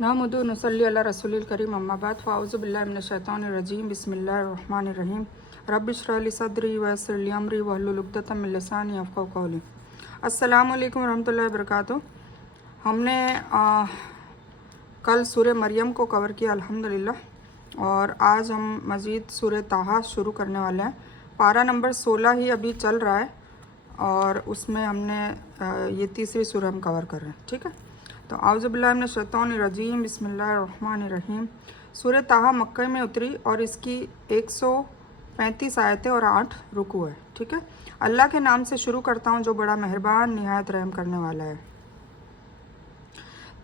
नहमदु व नसल्ली अला रसूलिल करीम अम्मा बाद फ़ाऊज़ु बिल्लाहि मिनश शैतानिर रजीम बिस्मिल्लाहिर रहमानिर रहीम रब्बि इश्रह ली सदरी व यस्सिर ली अमरी वहलुल उक़दतम मिन लिसानी यफ़क़हू क़ौली। अस्सलामु अलैकुम रहमतुल्लाहि व बरकातुहू। हमने कल सूरह मरियम को कवर किया अल्हम्दुलिल्लाह, और आज हम मज़ीद सूरह ताहा शुरू करने वाले हैं। पारा नंबर 16 ही अभी चल रहा है और उसमें हमने ये तीसरी सूरह हम कवर कर रहे हैं। ठीक है, तो आउज़ु बिल्लाहि मिनश शैतानिर रजीम बिस्मिल्लाहिर रहमानिर रहीम। सूरह ताहा मक्के में उतरी और इसकी 135 आयतें और 8 रुकू है। ठीक है, अल्लाह के नाम से शुरू करता हूँ जो बड़ा मेहरबान निहायत रहम करने वाला है।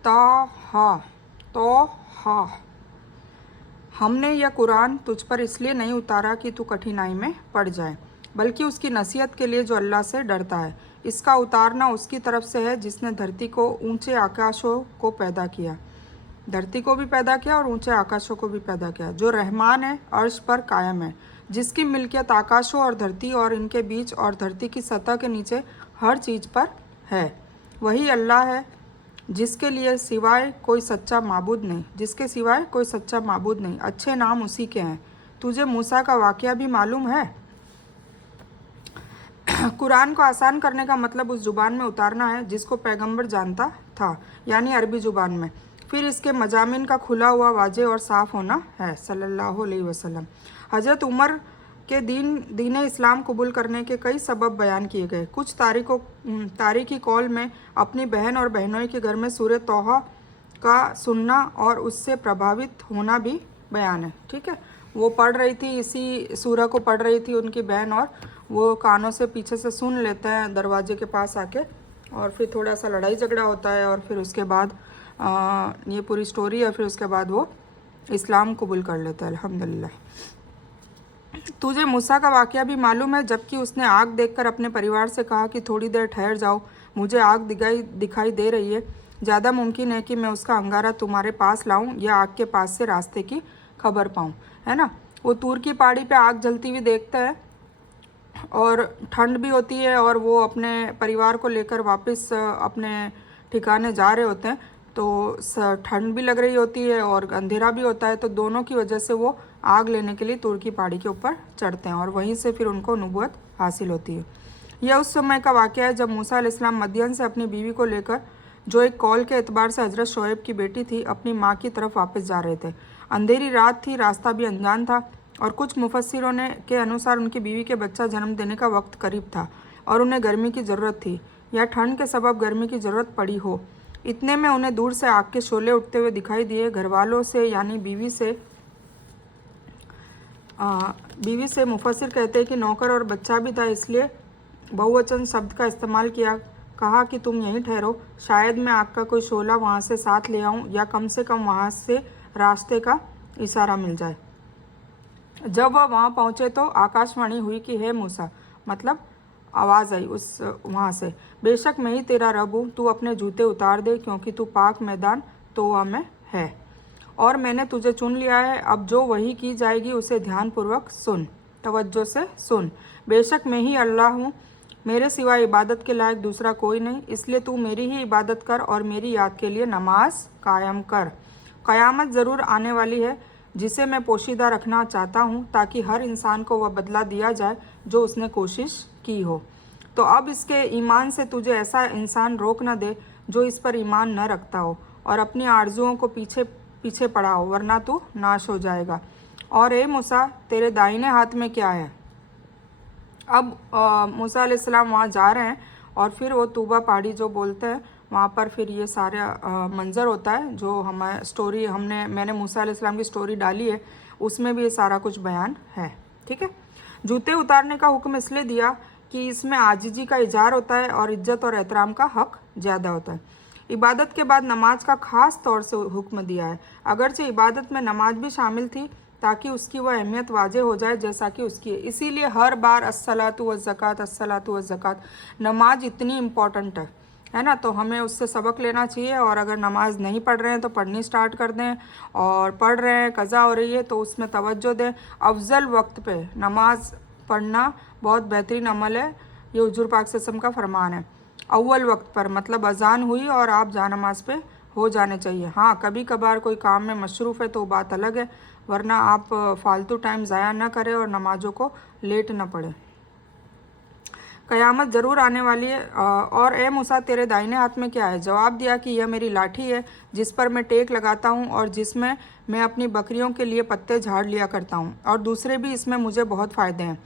ताहा, तो हमने यह कुरान तुझ पर इसलिए नहीं उतारा कि तू कठिनाई में पड़ जाए, बल्कि उसकी नसीहत के लिए जो अल्लाह से डरता है। इसका उतारना उसकी तरफ से है जिसने धरती को ऊंचे आकाशों को पैदा किया, धरती को भी पैदा किया और ऊंचे आकाशों को भी पैदा किया। जो रहमान है, अर्श पर कायम है, जिसकी मिल्कियत आकाशों और धरती और इनके बीच और धरती की सतह के नीचे हर चीज़ पर है। वही अल्लाह है जिसके लिए सिवाय कोई सच्चा माबूद नहीं, जिसके सिवाय कोई सच्चा माबूद नहीं। अच्छे नाम उसी के हैं। तुझे मूसा का वाक़या भी मालूम है? कुरान को आसान करने का मतलब उस ज़ुबान में उतारना है जिसको पैगंबर जानता था, यानी अरबी ज़ुबान में। फिर इसके मजामिन का खुला हुआ, वाजे और साफ़ होना है। सल्लल्लाहु अलैहि वसल्लम। हज़रत उमर के दीन इस्लाम कबूल करने के कई सबब बयान किए गए। कुछ तारीखी कौल में अपनी बहन और बहनोई के घर में सूरह तोहा का सुनना और उससे प्रभावित होना भी बयान है। ठीक है, वो पढ़ रही थी, इसी सूरह को पढ़ रही थी उनकी बहन, और वो कानों से पीछे से सुन लेते हैं दरवाजे के पास आके, और फिर थोड़ा सा लड़ाई झगड़ा होता है और फिर उसके बाद ये पूरी स्टोरी है। फिर उसके बाद वो इस्लाम कबूल कर लेते हैं अल्हम्दुलिल्लाह। तुझे मूसा का वाक़या भी मालूम है, जबकि उसने आग देखकर अपने परिवार से कहा कि थोड़ी देर ठहर जाओ, मुझे आग दिखाई दे रही है। ज़्यादा मुमकिन है कि मैं उसका अंगारा तुम्हारे पास लाऊं या आग के पास से रास्ते की खबर पाऊं, है ना। वो तूर की पहाड़ी पे आग जलती हुई देखते हैं और ठंड भी होती है, और वो अपने परिवार को लेकर वापस अपने ठिकाने जा रहे होते हैं। तो ठंड भी लग रही होती है और अंधेरा भी होता है, तो दोनों की वजह से वो आग लेने के लिए तूर की पहाड़ी के ऊपर चढ़ते हैं और वहीं से फिर उनको नबूवत हासिल होती है। यह उस समय का वाक़या है जब मूसा अलैहिस्सलाम मदियन से अपनी बीवी को लेकर, जो एक कौल के एतबार से हज़रत शोएब की बेटी थी, अपनी माँ की तरफ वापस जा रहे थे। अंधेरी रात थी, रास्ता भी अनजान था, और कुछ मुफस्सिरों के अनुसार उनकी बीवी के बच्चा जन्म देने का वक्त करीब था और उन्हें गर्मी की ज़रूरत थी, या ठंड के सबब गर्मी की ज़रूरत पड़ी हो। इतने में उन्हें दूर से आग के शोले उठते हुए दिखाई दिए। घरवालों से यानी बीवी से मुफस्सिर कहते हैं कि नौकर और बच्चा भी था, इसलिए बहुवचन शब्द का इस्तेमाल किया। कहा कि तुम यहीं ठहरो, शायद मैं आग का कोई शोला वहाँ से साथ ले आऊँ, या कम से कम वहाँ से रास्ते का इशारा मिल जाए। जब वह वहाँ पहुँचे तो आकाशवाणी हुई कि हे मूसा, मतलब आवाज़ आई उस वहाँ से, बेशक मैं ही तेरा रब हूँ, तू अपने जूते उतार दे क्योंकि तू पाक मैदान तोवा में है, और मैंने तुझे चुन लिया है। अब जो वही की जाएगी उसे ध्यानपूर्वक सुन, तवज्जो से सुन। बेशक मैं ही अल्लाह हूँ, मेरे सिवा इबादत के लायक दूसरा कोई नहीं, इसलिए तू मेरी ही इबादत कर और मेरी याद के लिए नमाज कायम कर। क़यामत ज़रूर आने वाली है जिसे मैं पोशीदा रखना चाहता हूँ, ताकि हर इंसान को वह बदला दिया जाए जो उसने कोशिश की हो। तो अब इसके ईमान से तुझे ऐसा इंसान रोक न दे जो इस पर ईमान न रखता हो, और अपनी आरजुओं को पीछे पड़ा हो, वरना तू नाश हो जाएगा। और ए मूसा, तेरे दाहिने हाथ में क्या है? अब मूसा अलैहिस्सलाम वहाँ जा रहे हैं और फिर वो तूबा पहाड़ी जो बोलते हैं, वहाँ पर फिर ये सारा मंज़र होता है जो हमें स्टोरी मैंने मूसा अलैहिस्सलाम की स्टोरी डाली है, उसमें भी ये सारा कुछ बयान है। ठीक है, जूते उतारने का हुक्म इसलिए दिया कि इसमें आजिजी का इजहार होता है और इज्जत और एहतराम का हक ज़्यादा होता है। इबादत के बाद नमाज का ख़ास तौर से हुक्म दिया है, अगरचे इबादत में नमाज भी शामिल थी ताकि उसकी वह अहमियत वाजे हो जाए जैसा कि उसकी है। इसीलिए हर बार अस्सलातु वज़्ज़कात, अस्सलातु वज़्ज़कात, नमाज इतनी इम्पॉर्टेंट है ना, तो हमें उससे सबक लेना चाहिए। और अगर नमाज नहीं पढ़ रहे हैं तो पढ़नी स्टार्ट कर दें, और पढ़ रहे हैं, कज़ा हो रही है तो उसमें तवज्जो दें। अफजल वक्त पे नमाज पढ़ना बहुत बेहतरीन अमल है, ये हुजूर पाक सल्लल्लाहु अलैहि वसल्लम का फरमान है। अव्वल वक्त पर मतलब अजान हुई और आप जा नमाज पे हो जाने चाहिए। हाँ, कभी कभार कोई काम में मशरूफ़ है तो बात अलग है, वरना आप फालतू टाइम ज़ाया ना करें और नमाज़ों को लेट ना पढ़ें। क़यामत ज़रूर आने वाली है। और ए मूसा, तेरे दाहिने हाथ में क्या है? जवाब दिया कि यह मेरी लाठी है जिस पर मैं टेक लगाता हूँ और जिसमें मैं अपनी बकरियों के लिए पत्ते झाड़ लिया करता हूँ, और दूसरे भी इसमें मुझे बहुत फ़ायदे हैं।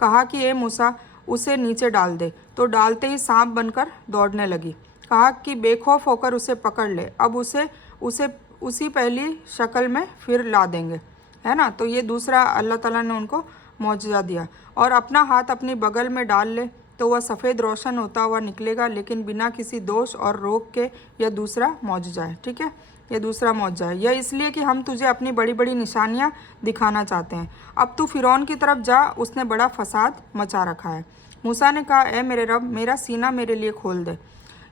कहा कि ए मूसा, उसे नीचे डाल दे। तो डालते ही सांप बनकर दौड़ने लगी। कहा कि बेखौफ होकर उसे पकड़ ले, अब उसे उसे उसी पहली शक्ल में फिर ला देंगे, है ना। तो ये दूसरा अल्लाह ताला ने उनको मौजज़ा दिया। और अपना हाथ अपनी बगल में डाल ले तो वह सफ़ेद रोशन होता हुआ निकलेगा, लेकिन बिना किसी दोष और रोग के। यह दूसरा मौजज़ा है, ठीक है, यह दूसरा मौजज़ा है। यह इसलिए कि हम तुझे अपनी बड़ी बड़ी निशानियाँ दिखाना चाहते हैं। अब तू फ़िरौन की तरफ जा, उसने बड़ा फसाद मचा रखा है। मूसा ने कहा, ए मेरे रब, मेरा सीना मेरे लिए खोल दे।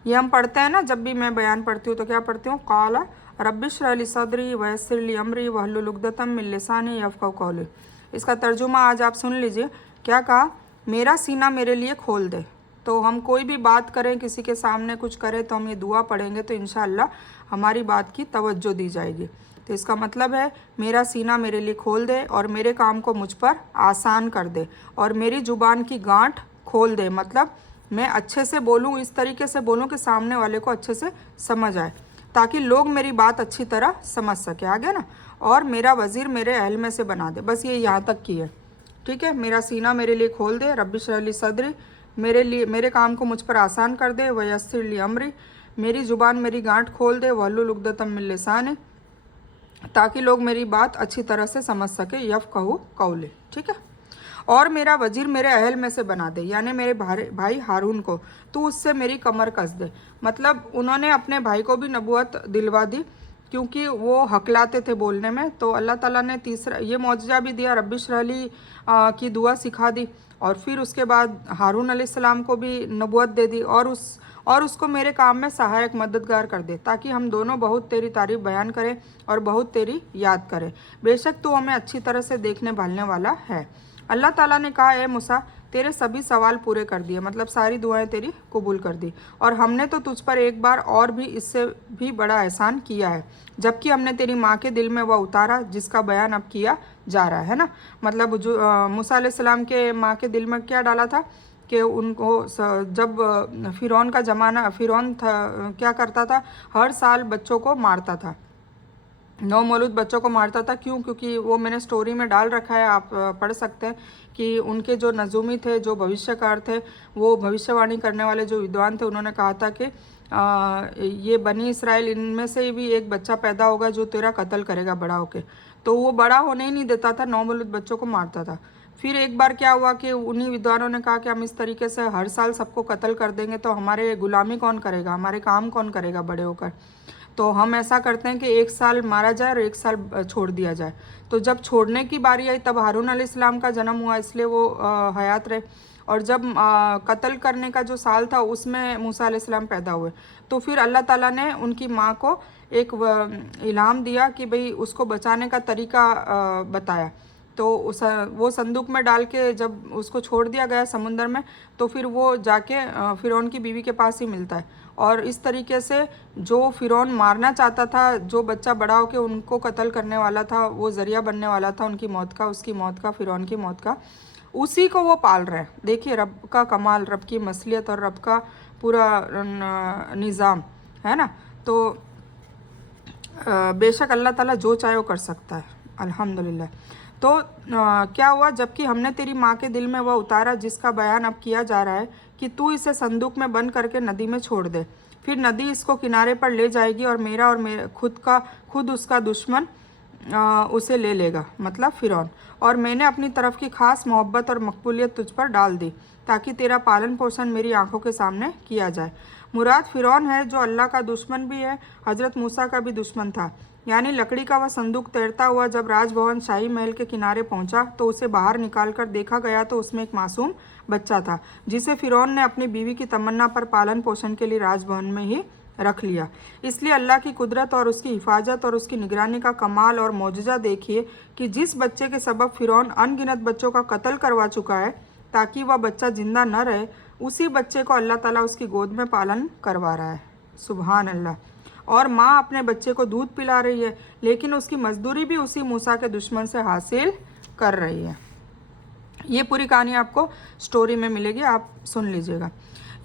ये हम पढ़ते हैं ना, जब भी मैं बयान पढ़ती हूँ तो क्या पढ़ती हूँ? काला रब्बिश्रह ली सदरी वयस्सिर ली अमरी वहलुल उक़दतम मिन लिसानी यफ़क़हू क़ौली। इसका तर्जुमा आज आप सुन लीजिए। क्या कहा? मेरा सीना मेरे लिए खोल दे। तो हम कोई भी बात करें, किसी के सामने कुछ करें, तो हम ये दुआ पढ़ेंगे तो इंशाअल्लाह हमारी बात की तवज्जो दी जाएगी। तो इसका मतलब है मेरा सीना मेरे लिए खोल दे और मेरे काम को मुझ पर आसान कर दे और मेरी ज़ुबान की गांठ खोल दे। मतलब मैं अच्छे से बोलूँ, इस तरीके से बोलूँ कि सामने वाले को अच्छे से समझ आए, ताकि लोग मेरी बात अच्छी तरह समझ सके। आ गया ना। और मेरा वज़ीर मेरे अहल में से बना दे। बस ये यहाँ तक की है, ठीक है। मेरा सीना मेरे लिए खोल दे, रब्बी इश्रह ली सदरी, मेरे लिए मेरे काम को मुझ पर आसान कर दे, वयस्सिर ली अमरी, मेरी ज़ुबान मेरी गांठ खोल दे, वहलुल उक़दतम मिन लिसानी, ताकि लोग मेरी बात अच्छी तरह से समझ सके, यफ़क़हू क़ौली, ठीक है। और मेरा वजीर मेरे अहल में से बना दे, यानी मेरे भाई हारून को तू उससे मेरी कमर कस दे। मतलब उन्होंने अपने भाई को भी नबूवत दिलवा दी, क्योंकि वो हकलाते थे बोलने में। तो अल्लाह ताला ने तीसरा ये मौजज़ा भी दिया, रब्बी इश्रह ली की दुआ सिखा दी, और फिर उसके बाद हारून अलैहिस्सलाम को भी नबूवत दे दी, और उसको मेरे काम में सहायक मददगार कर दे, ताकि हम दोनों बहुत तेरी तारीफ़ बयान करें और बहुत तेरी याद करें। बेशक तू हमें अच्छी तरह से देखने भालने वाला है। अल्लाह ताला ने कहा, ए मूसा, तेरे सभी सवाल पूरे कर दिए, मतलब सारी दुआएं तेरी कबूल कर दी, और हमने तो तुझ पर एक बार और भी इससे भी बड़ा एहसान किया है, जबकि हमने तेरी माँ के दिल में वह उतारा जिसका बयान अब किया जा रहा है ना। मतलब जो मूसा अलैहिस्सलाम के माँ के दिल में क्या डाला था कि उनको जब फ़िरौन का ज़माना, फ़िरौन था क्या करता था, हर साल बच्चों को मारता था, नौमौलूद बच्चों को मारता था। क्यों? क्योंकि वो मैंने स्टोरी में डाल रखा है, आप पढ़ सकते हैं कि उनके जो नजूमी थे, जो भविष्यकार थे, वो भविष्यवाणी करने वाले जो विद्वान थे, उन्होंने कहा था कि ये बनी इसराइल, इनमें से भी एक बच्चा पैदा होगा जो तेरा कत्ल करेगा बड़ा होके। तो वो बड़ा होने ही नहीं देता था, नौमौलूद बच्चों को मारता था। फिर एक बार क्या हुआ कि उन्हीं विद्वानों ने कहा कि हम इस तरीके से हर साल सबको कत्ल कर देंगे तो हमारे गुलामी कौन करेगा, हमारे काम कौन करेगा बड़े होकर। तो हम ऐसा करते हैं कि एक साल मारा जाए और एक साल छोड़ दिया जाए। तो जब छोड़ने की बारी आई तब हारून अलैहिस्सलाम का जन्म हुआ, इसलिए वो हयात रहे। और जब कत्ल करने का जो साल था उसमें मूसा अलैहिस्सलाम पैदा हुए। तो फिर अल्लाह ताला ने उनकी माँ को एक इल्हाम दिया कि भाई उसको बचाने का तरीका बताया। तो वो संदूक में डाल के जब उसको छोड़ दिया गया समुंदर में, तो फिर वो जाके फ़िरौन की बीवी के पास ही मिलता है। और इस तरीके से जो फ़िरौन मारना चाहता था, जो बच्चा बड़ा होकर उनको कत्ल करने वाला था, वो ज़रिया बनने वाला था उनकी मौत का, उसकी मौत का, फ़िरौन की मौत का, उसी को वो पाल रहे हैं। देखिए रब का कमाल, रब की मसलियत और रब का पूरा निज़ाम, है ना। तो बेशक अल्लाह ताला जो चाहे वो कर सकता है, अल्हम्दुलिल्लाह। तो क्या हुआ, जबकि हमने तेरी माँ के दिल में वह उतारा जिसका बयान अब किया जा रहा है कि तू इसे संदूक में बंद करके नदी में छोड़ दे, फिर नदी इसको किनारे पर ले जाएगी और मेरा खुद उसका दुश्मन उसे ले लेगा, मतलब फ़िरौन। और मैंने अपनी तरफ की ख़ास मोहब्बत और मकबूलियत तुझ पर डाल दी, ताकि तेरा पालन पोषण मेरी आंखों के सामने किया जाए। मुराद फ़िरौन है जो अल्लाह का दुश्मन भी है, हज़रत मूसा का भी दुश्मन था। यानी लकड़ी का वह संदूक तैरता हुआ जब राजभवन शाही महल के किनारे पहुंचा तो उसे बाहर निकाल कर देखा गया तो उसमें एक मासूम बच्चा था, जिसे फ़िरौन ने अपनी बीवी की तमन्ना पर पालन पोषण के लिए राजभवन में ही रख लिया। इसलिए अल्लाह की कुदरत और उसकी हिफाजत और उसकी निगरानी का कमाल और मौजज़ा देखिए कि जिस बच्चे के सबब फ़िरौन अनगिनत बच्चों का कत्ल करवा चुका है ताकि वह बच्चा ज़िंदा न रहे, उसी बच्चे को अल्लाह ताला उसकी गोद में पालन करवा रहा है। सुभान अल्लाह। और माँ अपने बच्चे को दूध पिला रही है, लेकिन उसकी मजदूरी भी उसी मूसा के दुश्मन से हासिल कर रही है। ये पूरी कहानी आपको स्टोरी में मिलेगी, आप सुन लीजिएगा।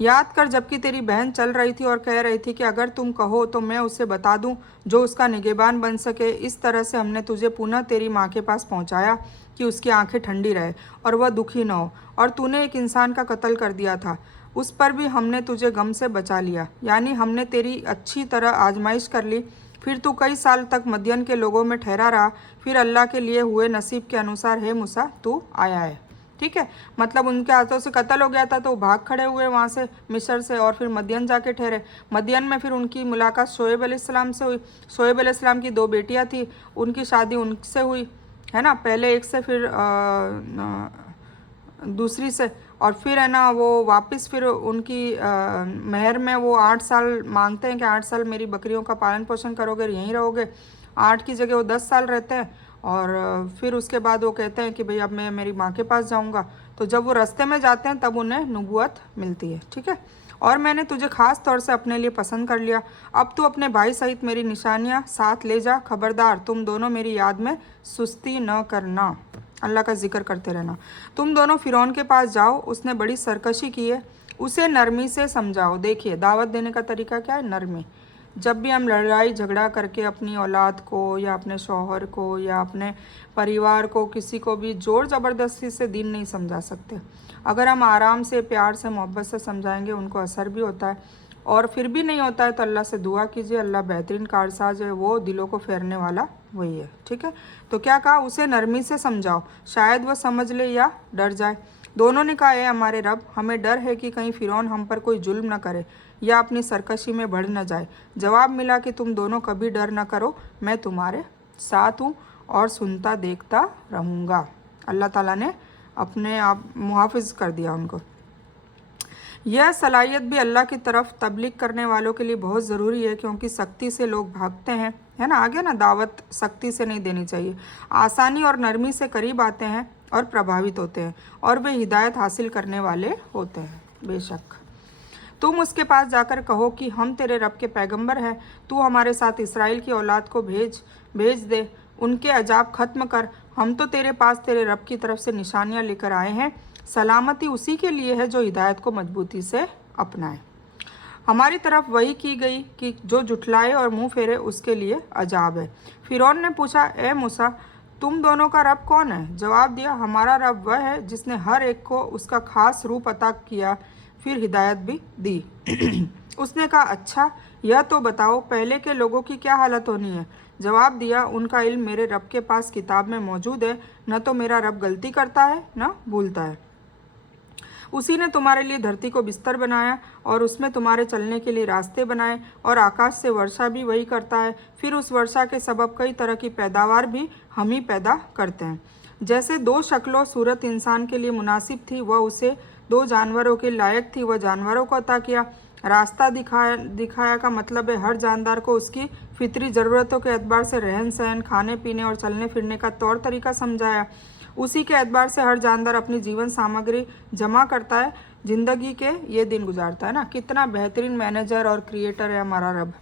याद कर जबकि तेरी बहन चल रही थी और कह रही थी कि अगर तुम कहो तो मैं उसे बता दूं जो उसका निगहबान बन सके। इस तरह से हमने तुझे पुनः तेरी माँ के पास पहुंचाया कि उसकी आंखें ठंडी रहे और वह दुखी न हो। और तूने एक इंसान का कत्ल कर दिया था, उस पर भी हमने तुझे गम से बचा लिया, यानी हमने तेरी अच्छी तरह आजमाइश कर ली। फिर तू कई साल तक मदियन के लोगों में ठहरा रहा, फिर अल्लाह के लिए हुए नसीब के अनुसार हे मूसा तू आया है। ठीक है, मतलब उनके हाथों से कत्ल हो गया था तो भाग खड़े हुए वहाँ से मिस्र से, और फिर मदियन जाके ठहरे। मदियन में फिर उनकी मुलाकात शोएब अलैहिस्सलाम से हुई। शोएब अलैहिस्सलाम की 2 बेटियाँ थी, उनकी शादी उनसे हुई, है ना, पहले एक से फिर दूसरी से, और फिर है ना वो वापस फिर उनकी महर में वो 8 साल मांगते हैं कि 8 साल मेरी बकरियों का पालन पोषण करोगे, यहीं रहोगे। 8 की जगह वो 10 साल रहते हैं, और फिर उसके बाद वो कहते हैं कि भाई अब मैं मेरी माँ के पास जाऊँगा। तो जब वो रास्ते में जाते हैं तब उन्हें नबूवत मिलती है। ठीक है, और मैंने तुझे ख़ास तौर से अपने लिए पसंद कर लिया। अब तू अपने भाई सहित मेरी निशानियाँ साथ ले जा। खबरदार तुम दोनों मेरी याद में सुस्ती न करना, अल्लाह का जिक्र करते रहना। तुम दोनों फ़िरौन के पास जाओ, उसने बड़ी सरकशी की है, उसे नरमी से समझाओ। देखिए दावत देने का तरीका क्या है, नरमी। जब भी हम लड़ाई झगड़ा करके अपनी औलाद को या अपने शौहर को या अपने परिवार को किसी को भी ज़ोर ज़बरदस्ती से दीन नहीं समझा सकते। अगर हम आराम से प्यार से मोहब्बत से समझाएंगे उनको असर भी होता है, और फिर भी नहीं होता है तो अल्लाह से दुआ कीजिए, अल्लाह बेहतरीन कारसाज है, वो दिलों को फेरने वाला वही है। ठीक है, तो क्या कहा, उसे नरमी से समझाओ, शायद वह समझ ले या डर जाए। दोनों ने कहा है हमारे रब, हमें डर है कि कहीं फ़िरौन हम पर कोई जुल्म न करे या अपनी सरकशी में बढ़ न जाए। जवाब मिला कि तुम दोनों कभी डर न करो, मैं तुम्हारे साथ हूँ और सुनता देखता रहूँगा। अल्लाह ताला ने अपने आप मुहाफ़िज कर दिया उनको। यह सलाहियत भी अल्लाह की तरफ तबलीग करने वालों के लिए बहुत ज़रूरी है, क्योंकि सख्ती से लोग भागते हैं, है ना, आगे ना दावत सख्ती से नहीं देनी चाहिए। आसानी और नरमी से करीब आते हैं और प्रभावित होते हैं, और वे हिदायत हासिल करने वाले होते हैं। बेशक तुम उसके पास जाकर कहो कि हम तेरे रब के पैगंबर हैं, तू हमारे साथ इसराइल की औलाद को भेज दे, उनके अजाब खत्म कर। हम तो तेरे पास तेरे रब की तरफ से निशानियां लेकर आए हैं। सलामती उसी के लिए है जो हिदायत को मजबूती से अपनाए। हमारी तरफ वही की गई कि जो जुटलाए और मुंह फेरे उसके लिए अजाब है। फ़िरौन ने पूछा, ए मूसा तुम दोनों का रब कौन है? जवाब दिया, हमारा रब वह है जिसने हर एक को उसका खास रूप अता किया, फिर हिदायत भी दी। उसने कहा, अच्छा यह तो बताओ पहले के लोगों की क्या हालत होनी है? जवाब दिया, उनका इल्म मेरे रब के पास किताब में मौजूद है, न तो मेरा रब गलती करता है न भूलता है। उसी ने तुम्हारे लिए धरती को बिस्तर बनाया और उसमें तुम्हारे चलने के लिए रास्ते बनाए, और आकाश से वर्षा भी वही करता है। फिर उस वर्षा के सबब कई तरह की पैदावार भी हम ही पैदा करते हैं। जैसे 2 शक्लों सूरत इंसान के लिए मुनासिब थी, वह उसे 2 जानवरों के लायक थी, वह जानवरों को अता किया। रास्ता दिखाया का मतलब है हर जानदार को उसकी फितरी ज़रूरतों के एतबार से रहन सहन, खाने पीने और चलने फिरने का तौर तरीका समझाया। उसी के एतबार से हर जानदार अपनी जीवन सामग्री जमा करता है, ज़िंदगी के ये दिन गुजारता है ना। कितना बेहतरीन मैनेजर और क्रिएटर है हमारा रब।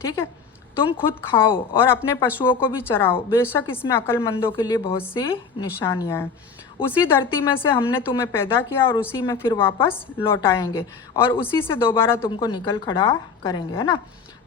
ठीक है, तुम खुद खाओ और अपने पशुओं को भी चराओ, बेशक इसमें अक्लमंदों के लिए बहुत सी निशानियाँ हैं। उसी धरती में से हमने तुम्हें पैदा किया और उसी में फिर वापस लौटाएंगे, और उसी से दोबारा तुमको निकल खड़ा करेंगे, है ना।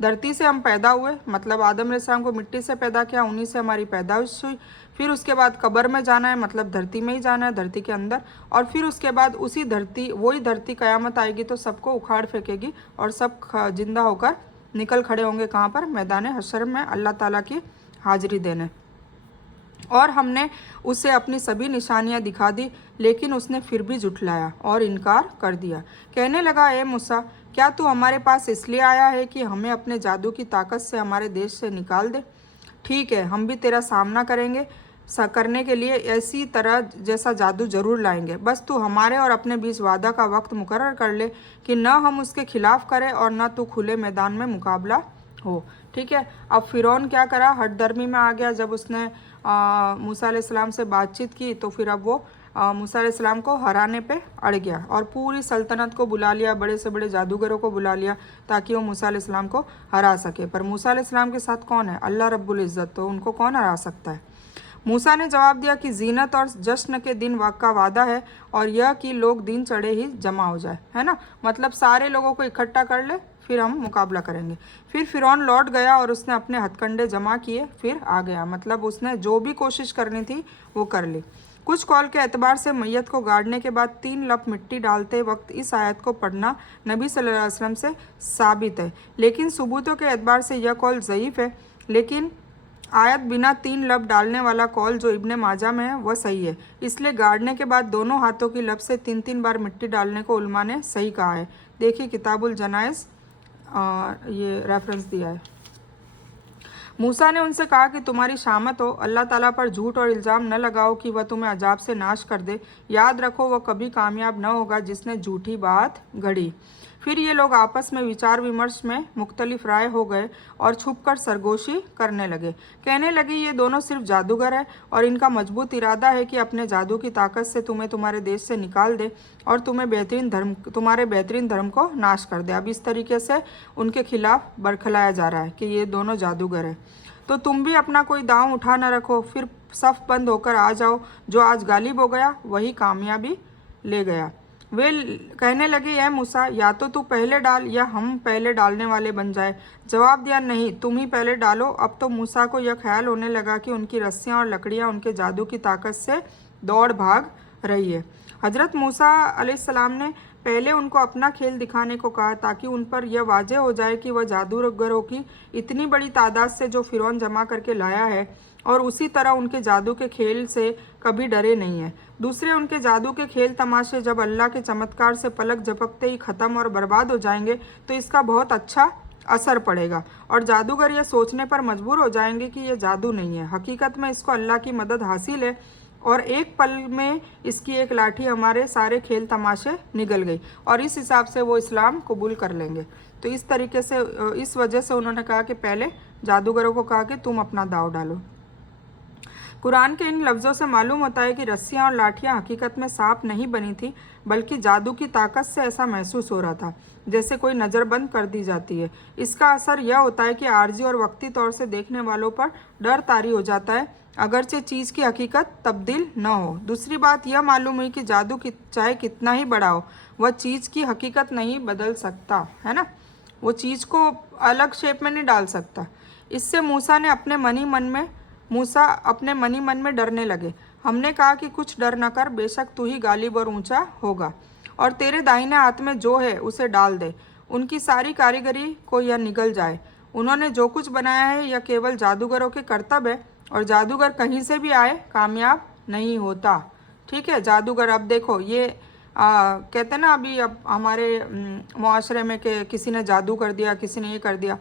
धरती से हम पैदा हुए, मतलब आदम अलैहिस्सलाम को मिट्टी से पैदा किया, उन्हीं से हमारी पैदाइश हुई। फिर उसके बाद कब्र में जाना है, मतलब धरती में ही जाना है, धरती के अंदर। और फिर उसके बाद वही धरती क़यामत आएगी तो सबको उखाड़ फेंकेगी और सब जिंदा होकर निकल खड़े होंगे कहाँ पर? मैदान हशर में, अल्लाह ताला की हाजिरी देने। और हमने उसे अपनी सभी निशानियां दिखा दी, लेकिन उसने फिर भी झुठलाया और इनकार कर दिया। कहने लगा, ए मूसा क्या तू हमारे पास इसलिए आया है कि हमें अपने जादू की ताकत से हमारे देश से निकाल दे? ठीक है, हम भी तेरा सामना करने के लिए ऐसी तरह जैसा जादू जरूर लाएंगे, बस तू हमारे और अपने बीच वादा का वक्त मुकर्रर कर ले कि न हम उसके खिलाफ करें और न तू खुले मैदान में मुकाबला हो। ठीक है, अब फ़िरौन क्या करा, हठधर्मी में आ गया। जब उसने मूसा अलैहिस्सलाम से बातचीत की तो फिर अब वो मूसा अलैहिस्सलाम को हराने पे अड़ गया और पूरी सल्तनत को बुला लिया, बड़े से बड़े जादूगरों को बुला लिया ताकि वो मूसा अलैहिस्सलाम को हरा सके। पर मूसा अलैहिस्सलाम के साथ कौन है? अल्लाह रब्बुल इज़्ज़त, तो उनको कौन हरा सकता है? मूसा ने जवाब दिया कि जीनत और जश्न के दिन का वादा है और यह कि लोग दिन चढ़े ही जमा हो जाए, है ना, मतलब सारे लोगों को इकट्ठा कर ले, फिर हम मुकाबला करेंगे। फिर फिरौन लौट गया और उसने अपने हथकंडे जमा किए, फिर आ गया, मतलब उसने जो भी कोशिश करनी थी वो कर ली। कुछ कौल के एतबार से मैयत को गाड़ने के बाद 3 लप मिट्टी डालते वक्त इस आयत को पढ़ना नबी सल्लल्लाहु अलैहि वसल्लम से साबित है, लेकिन सबूतों के एतबार से यह कौल ज़ईफ़ है। लेकिन आयत बिना 3 लब डालने वाला कौल जो इब्ने माजा में है वह सही है, इसलिए गाड़ने के बाद दोनों हाथों की लब से 3-3 बार मिट्टी डालने को उलमा ने सही कहा है। देखिए किताबुल जनाइज़, ये रेफरेंस दिया है। मूसा ने उनसे कहा कि तुम्हारी शामत हो, अल्लाह ताला पर झूठ और इल्ज़ाम न लगाओ कि वह तुम्हें अजाब से नाश कर दे। याद रखो वह कभी कामयाब न होगा जिसने झूठी बात गढ़ी। फिर ये लोग आपस में विचार विमर्श में मुख्तलिफ राय हो गए और छुपकर सरगोशी करने लगे। कहने लगे ये दोनों सिर्फ जादूगर है और इनका मजबूत इरादा है कि अपने जादू की ताकत से तुम्हें तुम्हारे देश से निकाल दे और तुम्हारे बेहतरीन धर्म को नाश कर दे। अब इस तरीके से उनके खिलाफ बरखलाया जा रहा है कि ये दोनों जादूगर हैं। तो तुम भी अपना कोई दांव उठा न रखो, फिर सफ बंद होकर आ जाओ। जो आज गालिब हो गया वही कामयाबी ले गया। वे कहने लगे, यह मूसा, या तो तू पहले डाल या हम पहले डालने वाले बन जाए। जवाब दिया, नहीं, तुम ही पहले डालो। अब तो मूसा को यह ख्याल होने लगा कि उनकी रस्सियां और लकड़ियां उनके जादू की ताकत से दौड़ भाग रही है। हजरत मूसा अलैहिस्सलाम ने पहले उनको अपना खेल दिखाने को कहा ताकि उन पर यह वाज़ेह हो जाए कि वह जादूगरों की इतनी बड़ी तादाद से जो फिरौन जमा करके लाया है और उसी तरह उनके जादू के खेल से कभी डरे नहीं है। दूसरे, उनके जादू के खेल तमाशे जब अल्लाह के चमत्कार से पलक झपकते ही ख़त्म और बर्बाद हो जाएंगे तो इसका बहुत अच्छा असर पड़ेगा और जादूगर यह सोचने पर मजबूर हो जाएंगे कि यह जादू नहीं है, हकीकत में इसको अल्लाह की मदद हासिल है और एक पल में इसकी एक लाठी हमारे सारे खेल तमाशे निगल गई और इस हिसाब से वो इस्लाम कबूल कर लेंगे। तो इस तरीके से, इस वजह से उन्होंने कहा कि पहले जादूगरों को कहा कि तुम अपना दाव डालो। कुरान के इन लफ्ज़ों से मालूम होता है कि रस्सियाँ और लाठियाँ हकीकत में सांप नहीं बनी थी, बल्कि जादू की ताकत से ऐसा महसूस हो रहा था जैसे कोई नज़रबंद कर दी जाती है। इसका असर यह होता है कि आर्जी और वक्ती तौर से देखने वालों पर डर तारी हो जाता है, अगरचे चीज़ की हकीकत तब्दील न हो। दूसरी बात यह मालूम हुई कि जादू चाहे कितना ही बड़ा हो, वह चीज़ की हकीकत नहीं बदल सकता, है ना, वो चीज़ को अलग शेप में नहीं डाल सकता। इससे मूसा अपने मनी मन में डरने लगे। हमने कहा कि कुछ डर न कर, बेशक तू ही गालिब और ऊंचा होगा और तेरे दाहिने हाथ में जो है उसे डाल दे, उनकी सारी कारीगरी को यह निगल जाए। उन्होंने जो कुछ बनाया है यह केवल जादूगरों के कर्तव्य है और जादूगर कहीं से भी आए कामयाब नहीं होता। ठीक है, जादूगर, अब देखो ये कहते हैं ना, अभी अब हमारे मुआशरे में कि किसी ने जादू कर दिया, किसी ने ये कर दिया,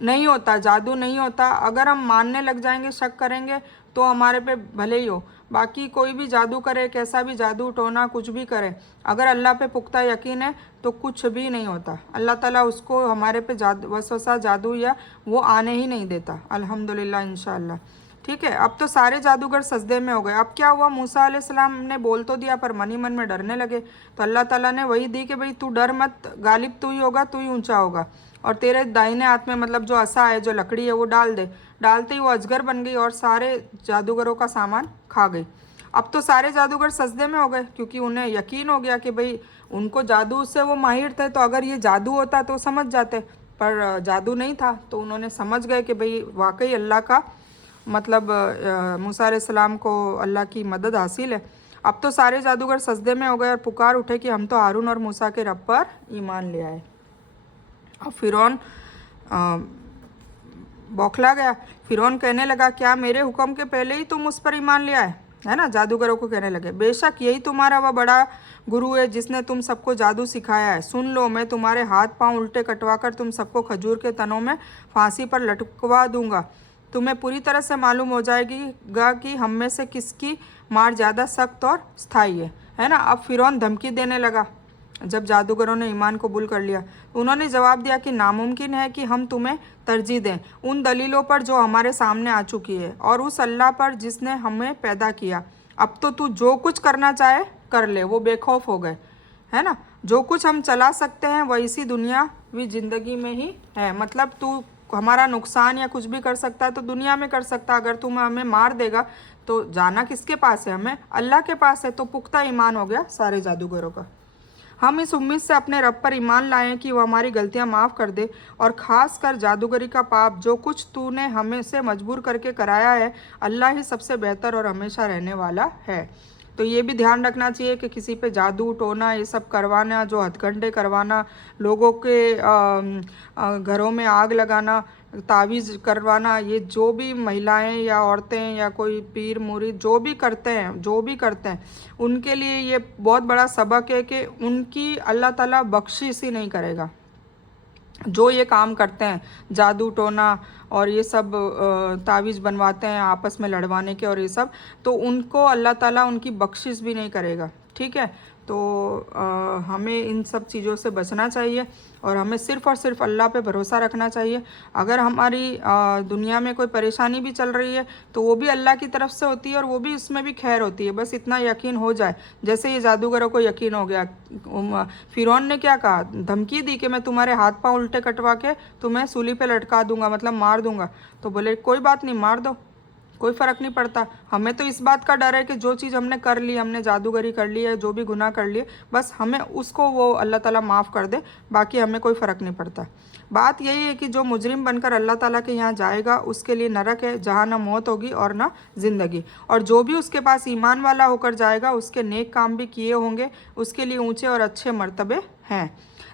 नहीं होता, जादू नहीं होता। अगर हम मानने लग जाएंगे, शक करेंगे तो हमारे पे भले ही हो, बाकी कोई भी जादू करे, कैसा भी जादू टोना कुछ भी करे, अगर अल्लाह पे पुख्ता यकीन है तो कुछ भी नहीं होता। अल्लाह ताला उसको हमारे पे वसवसा जादू या वो आने ही नहीं देता, अल्हम्दुलिल्लाह, इंशाअल्लाह। ठीक है, अब तो सारे जादूगर सजदे में हो गए। अब क्या हुआ, मूसा अलैहिस्सलाम ने बोल तो दिया पर मनी मन में डरने लगे, तो अल्लाह ताला ने वही दी कि भाई तू डर मत, गालिब तू ही होगा, तू ही ऊंचा होगा और तेरे दाहिने हाथ में, मतलब जो असा है, जो लकड़ी है, वो डाल दे। डालते ही वो अजगर बन गई और सारे जादूगरों का सामान खा गई। अब तो सारे जादूगर सजदे में हो गए क्योंकि उन्हें यकीन हो गया कि भाई उनको जादू से वो माहिर थे, तो अगर ये जादू होता तो समझ जाते, पर जादू नहीं था तो उन्होंने समझ गए कि भाई वाकई अल्लाह का, मतलब मूसा अलैहिस्सलाम को अल्लाह की मदद हासिल है। अब तो सारे जादूगर सजदे में हो गए और पुकार उठे कि हम तो हारून और मूसा के रब पर ईमान ले आए। अब फिरौन बौखला गया। फिरौन कहने लगा, क्या मेरे हुक्म के पहले ही तुम उस पर ईमान ले आए, है ना, जादूगरों को कहने लगे। बेशक यही तुम्हारा वह बड़ा गुरु है जिसने तुम सबको जादू सिखाया है। सुन लो, मैं तुम्हारे हाथ पांव उल्टे कटवा कर तुम सबको खजूर के तनों में फांसी पर लटकवा दूंगा। तुम्हें पूरी तरह से मालूम हो जाएगा कि हम में से किसकी मार ज़्यादा सख्त और स्थायी है ना। अब फिरौन धमकी देने लगा जब जादूगरों ने ईमान कबूल कर लिया। उन्होंने जवाब दिया कि नामुमकिन है कि हम तुम्हें तरजीह दें उन दलीलों पर जो हमारे सामने आ चुकी है और उस अल्लाह पर जिसने हमें पैदा किया अब तो तू जो कुछ करना चाहे कर ले, वो बेखौफ हो गए, है ना। जो कुछ हम चला सकते हैं वह इसी दुनियावी ज़िंदगी में ही है। मतलब तू हमारा नुकसान या कुछ भी कर सकता है तो दुनिया में कर सकता है। अगर तुम हमें मार देगा तो जाना किसके पास है, हमें अल्लाह के पास है। तो पुख्ता ईमान हो गया सारे जादूगरों का। हम इस उम्मीद से अपने रब पर ईमान लाएं कि वह हमारी गलतियां माफ़ कर दे, और ख़ास कर जादूगरी का पाप जो कुछ तूने हमें से मजबूर करके कराया है, अल्लाह ही सबसे बेहतर और हमेशा रहने वाला है। तो ये भी ध्यान रखना चाहिए कि किसी पे जादू टोना ये सब करवाना, जो हथकंडे करवाना, लोगों के घरों में आग लगाना, तावीज़ करवाना, ये जो भी महिलाएं या औरतें या कोई पीर मुरीद जो भी करते हैं उनके लिए ये बहुत बड़ा सबक है कि उनकी अल्लाह ताला बख्शिश ही नहीं करेगा। जो ये काम करते हैं जादू टोना और ये सब तावीज़ बनवाते हैं आपस में लड़वाने के और ये सब, तो उनको अल्लाह ताला उनकी बख्शिश भी नहीं करेगा। ठीक है, तो हमें इन सब चीज़ों से बचना चाहिए और हमें सिर्फ़ और सिर्फ अल्लाह पे भरोसा रखना चाहिए। अगर हमारी दुनिया में कोई परेशानी भी चल रही है तो वो भी अल्लाह की तरफ से होती है और वो भी उसमें भी खैर होती है, बस इतना यकीन हो जाए। जैसे ये जादूगरों को यकीन हो गया, फिरौन ने क्या कहा, धमकी दी कि मैं तुम्हारे हाथ पांव उल्टे कटवा के तुम्हें सूली पे लटका दूंगा, मतलब मार दूंगा। तो बोले कोई बात नहीं, मार दो, कोई फ़र्क नहीं पड़ता। हमें तो इस बात का डर है कि जो चीज़ हमने कर ली, हमने जादूगरी कर ली है, जो भी गुनाह कर लिए, बस हमें उसको वो अल्लाह ताला माफ़ कर दे, बाकी हमें कोई फ़र्क नहीं पड़ता। बात यही है कि जो मुजरिम बनकर अल्लाह ताला के यहाँ जाएगा उसके लिए नरक है, जहाँ ना मौत होगी और ना ज़िंदगी। और जो भी उसके पास ईमान वाला होकर जाएगा, उसके नेक काम भी किए होंगे, उसके लिए ऊँचे और अच्छे मर्तबे हैं।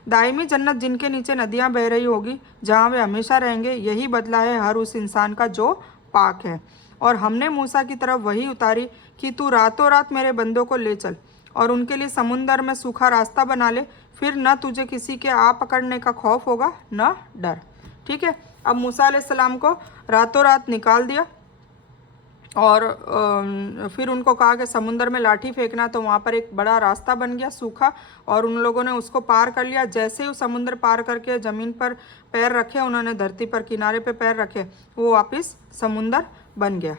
दायमी जन्नत जिनके नीचे नदियाँ बह रही होगी, जहाँ वे हमेशा रहेंगे, यही बदला है हर उस इंसान का जो पाक है। और हमने मूसा की तरफ वही उतारी कि तू रातों रात मेरे बंदों को ले चल और उनके लिए समुंदर में सूखा रास्ता बना ले, फिर न तुझे किसी के आ पकड़ने का खौफ होगा न डर। ठीक है, अब मूसा अलैहिस्सलाम को रातों रात निकाल दिया और फिर उनको कहा कि समुंदर में लाठी फेंकना, तो वहाँ पर एक बड़ा रास्ता बन गया सूखा, और उन लोगों ने उसको पार कर लिया। जैसे ही वो समुंदर पार करके ज़मीन पर पैर रखे, उन्होंने धरती पर किनारे पे पैर रखे, वो वापस समुंदर बन गया।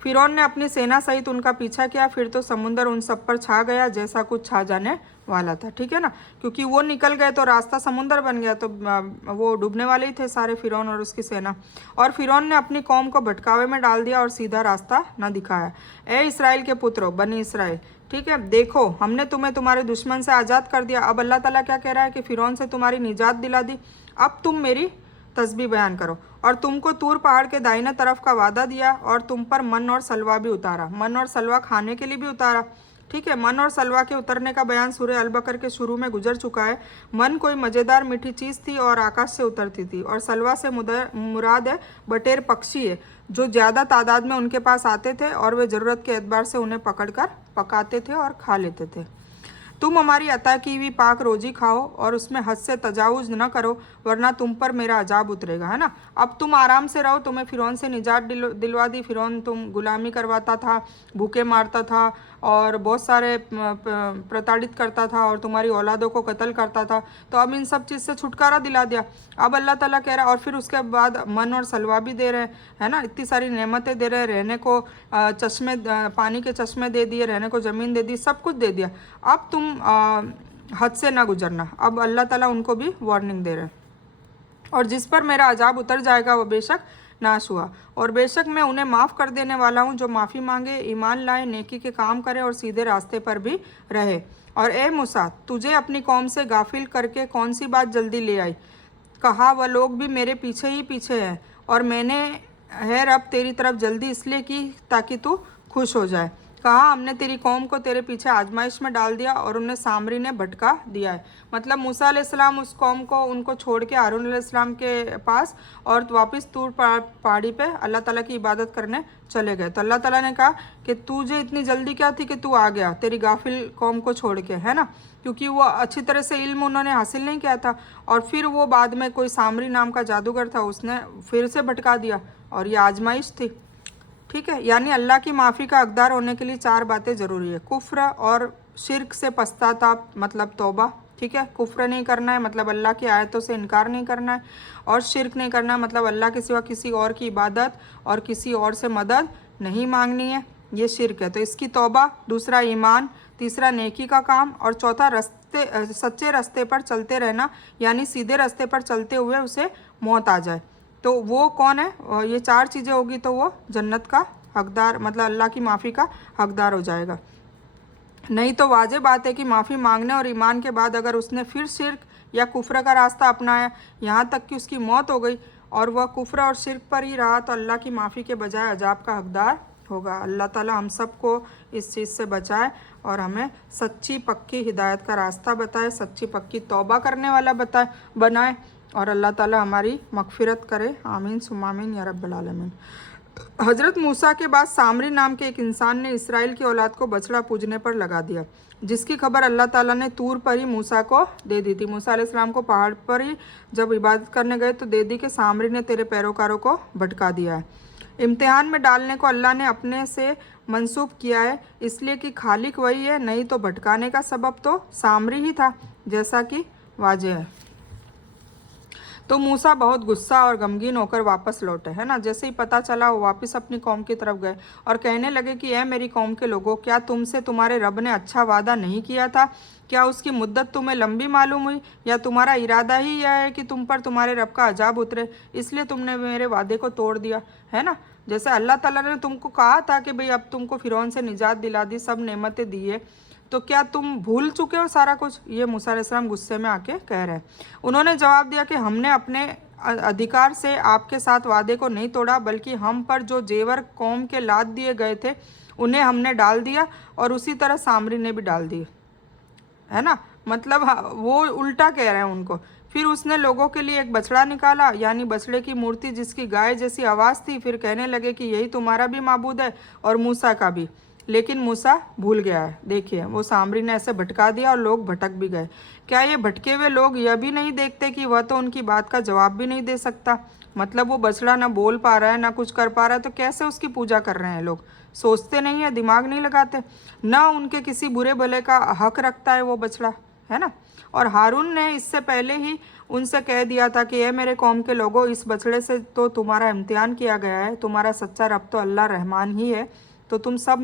फिरौन ने अपनी सेना सहित उनका पीछा किया, फिर तो समुंदर उन सब पर छा गया जैसा कुछ छा जाने वाला था। ठीक है ना, क्योंकि वो निकल गए तो रास्ता समुंदर बन गया, तो वो डूबने वाले ही थे सारे, फिरौन और उसकी सेना। और फिरौन ने अपनी कौम को भटकावे में डाल दिया और सीधा रास्ता न दिखाया। ए इस्राएल के पुत्रों, बनी इस्राएल, ठीक है, देखो हमने तुम्हें तुम्हारे दुश्मन से आज़ाद कर दिया। अब अल्लाह ताला क्या कह रहा है कि फिरौन से तुम्हारी निजात दिला दी, अब तुम मेरी तस्बीह बयान करो। और तुमको तूर पहाड़ के दाहिने तरफ का वादा दिया और तुम पर मन और सलवा भी उतारा, मन और सलवा खाने के लिए भी उतारा। ठीक है, मन और सलवा के उतरने का बयान सूरह अल बकर के शुरू में गुजर चुका है। मन कोई मज़ेदार मीठी चीज़ थी और आकाश से उतरती थी, और सलवा से मुराद है बटेर पक्षी है, जो ज़्यादा तादाद में उनके पास आते थे और वे ज़रूरत के एतबार से उन्हें पकड़कर पकाते थे और खा लेते थे। तुम हमारी अता की हुई पाक रोजी खाओ और उसमें हद से तजावुज़ न करो, वरना तुम पर मेरा अजाब उतरेगा, है ना। अब तुम आराम से रहो, तुम्हें फिरौन से निजात दिलवा दी। फिरौन तुम गुलामी करवाता था, भूखे मारता था और बहुत सारे प्रताड़ित करता था और तुम्हारी औलादों को कत्ल करता था, तो अब इन सब चीज़ से छुटकारा दिला दिया। अब अल्लाह ताला कह रहा है, और फिर उसके बाद मन और सलवा भी दे रहे हैं, है ना, इतनी सारी नेमतें दे रहे हैं, रहने को चश्मे, पानी के चश्मे दे दिए, रहने को ज़मीन दे दी, सब कुछ दे दिया। अब तुम हद से ना गुजरना। अब अल्लाह ताला उनको भी वार्निंग दे रहे हैं। और जिस पर मेरा अजाब उतर जाएगा वह बेशक नाश हुआ, और बेशक मैं उन्हें माफ़ कर देने वाला हूँ जो माफ़ी मांगे, ईमान लाए, नेकी के काम करे और सीधे रास्ते पर भी रहे। और ए मूसा, तुझे अपनी कौम से गाफिल करके कौन सी बात जल्दी ले आई? कहा वह लोग भी मेरे पीछे ही पीछे हैं, और मैंने है रब तेरी तरफ जल्दी इसलिए की ताकि तू खुश हो जाए। कहा हमने तेरी कौम को तेरे पीछे आजमाइश में डाल दिया और उन्हें सामरी ने भटका दिया है। मतलब मूसा अलैहिस्सलाम उस कौम को उनको छोड़ के हारून अलैहिस्सलाम के पास और वापस तूर पहाड़ी पे अल्लाह ताला की इबादत करने चले गए। तो अल्लाह ताला ने कहा कि तुझे इतनी जल्दी क्या थी कि तू आ गया तेरी गाफिल कौम को छोड़ के, है ना, क्योंकि वो अच्छी तरह से इल्म उन्होंने हासिल नहीं किया था। और फिर वो बाद में कोई सामरी नाम का जादूगर था, उसने फिर से भटका दिया, और ये आजमाइश थी। ठीक है, यानी अल्लाह की माफ़ी का हकदार होने के लिए 4 बातें ज़रूरी है। कुफ्र और शिरक से पश्चाताप, मतलब तौबा। ठीक है, कुफ्र नहीं करना है, मतलब अल्लाह की आयतों से इनकार नहीं करना है, और शिरक नहीं करना है, मतलब अल्लाह के सिवा किसी और की इबादत और किसी और से मदद नहीं मांगनी है। ये शिर्क है। तो इसकी तौबा, दूसरा ईमान, तीसरा नेकी का काम और चौथा सच्चे रास्ते पर चलते रहना, यानी सीधे रास्ते पर चलते हुए उसे मौत आ जाए। तो वो कौन है? ये 4 चीज़ें होगी तो वो जन्नत का हकदार, मतलब अल्लाह की माफ़ी का हकदार हो जाएगा। नहीं तो वाजिब बात है कि माफ़ी मांगने और ईमान के बाद अगर उसने फिर शिर्क या कुफ्र का रास्ता अपनाया, यहाँ तक कि उसकी मौत हो गई और वह कुफ्र और शिर्क पर ही रहा, तो अल्लाह की माफ़ी के बजाय अजाब का हकदार होगा। अल्लाह ताला हम सबको इस चीज़ से बचाए और हमें सच्ची पक्की हिदायत का रास्ता बताए, सच्ची पक्की तौबा करने वाला बनाए और अल्लाह ताला हमारी मगफिरत करे। आमीन सुम्मा आमीन या रब्बल आलमीन। हज़रत मूसा के बाद सामरी नाम के एक इंसान ने इसराइल की औलाद को बछड़ा पूजने पर लगा दिया, जिसकी खबर अल्लाह ताला ने तूर पर ही मूसा को दे दी थी। मूसा अलैहिस्सलाम को पहाड़ पर ही जब इबादत करने गए तो दे दी कि सामरी ने तेरे पैरोकारों को भटका दिया है। इम्तिहान में डालने को अल्लाह ने अपने से मंसूब किया है, इसलिए कि खालिक वही है, नहीं तो भटकाने का सबब तो सामरी ही था, जैसा कि वाज़ेह है। तो मूसा बहुत गुस्सा और गमगीन होकर वापस लौटे, है ना। जैसे ही पता चला वो वापस अपनी कौम की तरफ गए और कहने लगे कि ऐ मेरी कौम के लोगों, क्या तुमसे तुम्हारे रब ने अच्छा वादा नहीं किया था? क्या उसकी मुद्दत तुम्हें लंबी मालूम हुई, या तुम्हारा इरादा ही यह है कि तुम पर तुम्हारे रब का अजाब उतरे, इसलिए तुमने मेरे वादे को तोड़ दिया, है ना। जैसे अल्लाह ताला ने तुमको कहा था कि भाई अब तुमको फिरौन से निजात दिला दी, सब नेमतें दी है, तो क्या तुम भूल चुके हो सारा कुछ? ये मूसा अलैहिस्सलाम गुस्से में आके कह रहे हैं। उन्होंने जवाब दिया कि हमने अपने अधिकार से आपके साथ वादे को नहीं तोड़ा, बल्कि हम पर जो जेवर कौम के लाद दिए गए थे उन्हें हमने डाल दिया और उसी तरह सामरी ने भी डाल दिए, है ना। मतलब वो उल्टा कह रहे हैं उनको। फिर उसने लोगों के लिए एक बछड़ा निकाला, यानी बछड़े की मूर्ति जिसकी गाय जैसी आवाज़ थी। फिर कहने लगे कि यही तुम्हारा भी माबूद है और मूसा का भी, लेकिन मूसा भूल गया है। देखिए वो सामरी ने ऐसे भटका दिया और लोग भटक भी गए। क्या ये भटके हुए लोग यह भी नहीं देखते कि वह तो उनकी बात का जवाब भी नहीं दे सकता? मतलब वो बछड़ा ना बोल पा रहा है ना कुछ कर पा रहा है, तो कैसे उसकी पूजा कर रहे हैं लोग? सोचते नहीं है, दिमाग नहीं लगाते, ना उनके किसी बुरे भले का हक रखता है वो बछड़ा, है ना। और हारून ने इससे पहले ही उनसे कह दिया था कि ये मेरे कौम के लोगों, इस बछड़े से तो तुम्हारा इम्तिहान किया गया है, तुम्हारा सच्चा रब तो अल्लाह रहमान ही है, तो तुम सब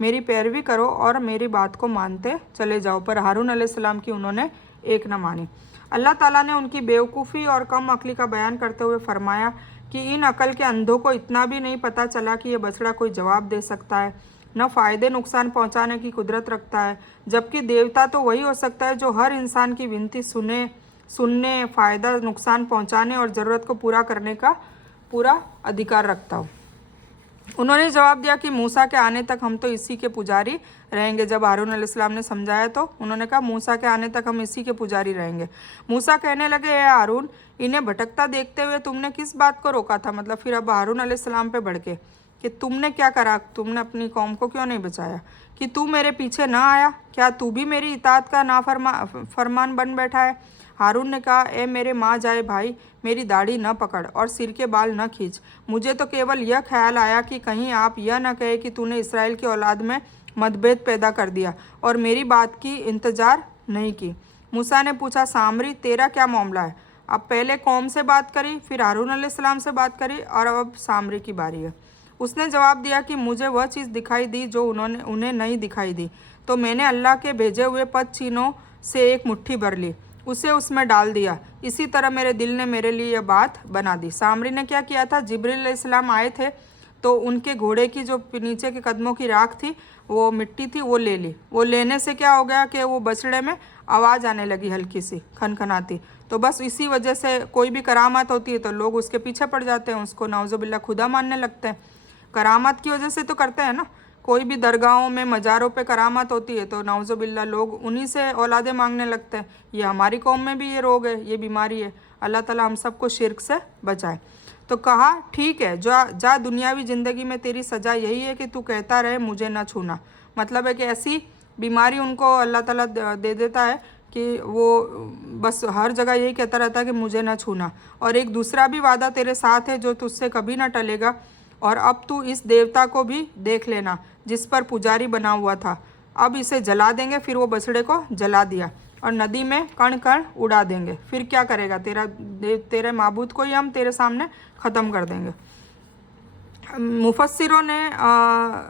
मेरी पैरवी करो और मेरी बात को मानते चले जाओ। पर हारून अलैहिस्सलाम की उन्होंने एक न मानी। अल्लाह ताला ने उनकी बेवकूफ़ी और कम अक्ली का बयान करते हुए फरमाया कि इन अकल के अंधों को इतना भी नहीं पता चला कि यह बछड़ा कोई जवाब दे सकता है, न फ़ायदे नुकसान पहुंचाने की कुदरत रखता है, जबकि देवता तो वही हो सकता है जो हर इंसान की विनती सुनने, फ़ायदा नुकसान पहुंचाने और ज़रूरत को पूरा करने का पूरा अधिकार रखता हो। उन्होंने जवाब दिया कि मूसा के आने तक हम तो इसी के पुजारी रहेंगे। जब हारून अलैहिस्सलाम ने समझाया तो उन्होंने कहा मूसा के आने तक हम इसी के पुजारी रहेंगे। मूसा कहने लगे, ए हारून, इन्हें भटकता देखते हुए तुमने किस बात को रोका था? मतलब फिर अब हारून अलैहिस्सलाम पे भड़के कि तुमने क्या करा, तुमने अपनी कौम को क्यों नहीं बचाया, कि तू मेरे पीछे ना आया, क्या तू भी मेरी इताअत का फरमान बन बैठा है? हारून ने कहा, ए मेरे माँ जाए भाई, मेरी दाढ़ी न पकड़ और सिर के बाल न खींच। मुझे तो केवल यह ख्याल आया कि कहीं आप यह न कहे कि तूने इसराइल की औलाद में मतभेद पैदा कर दिया और मेरी बात की इंतजार नहीं की। मूसा ने पूछा, सामरी तेरा क्या मामला है? अब पहले कौम से बात करी, फिर हारून अलैहिस्सलाम से बात करी और अब सामरी की बारी है। उसने जवाब दिया कि मुझे वह चीज़ दिखाई दी जो उन्हें नहीं दिखाई दी, तो मैंने अल्लाह के भेजे हुए पदचीनों से एक मुट्ठी भर ली, उसे उसमें डाल दिया। इसी तरह मेरे दिल ने मेरे लिए यह बात बना दी। सामरी ने क्या किया था, जिब्रील अलैहिस्सलाम आए थे तो उनके घोड़े की जो नीचे के कदमों की राख थी, वो मिट्टी थी, वो ले ली। वो लेने से क्या हो गया कि वो बछड़े में आवाज़ आने लगी, हल्की सी खनखनाती। तो बस इसी वजह से कोई भी करामात होती है तो लोग उसके पीछे पड़ जाते हैं, उसको नाउज़ुबिल्लाह खुदा मानने लगते हैं। करामात की वजह से तो करते हैं ना, कोई भी दरगाहों में मज़ारों पे करामात होती है तो नाउज़ुबिल्लाह लोग उन्हीं से औलादे मांगने लगते हैं। ये हमारी कौम में भी ये रोग है, ये बीमारी है। अल्लाह ताला हम सबको शिर्क से बचाए। तो कहा, ठीक है, जा दुनियावी ज़िंदगी में तेरी सज़ा यही है कि तू कहता रहे मुझे न छूना। मतलब है कि ऐसी बीमारी उनको अल्लाह ताला दे देता है कि वो बस हर जगह यही कहता रहता है कि मुझे न छूना। और एक दूसरा भी वादा तेरे साथ है जो तुझसे कभी ना टलेगा, और अब तू इस देवता को भी देख लेना जिस पर पुजारी बना हुआ था, अब इसे जला देंगे। फिर वो बछड़े को जला दिया और नदी में कण कण उड़ा देंगे। फिर क्या करेगा, तेरे माबूद को ही हम तेरे सामने ख़त्म कर देंगे। मुफस्सिरों ने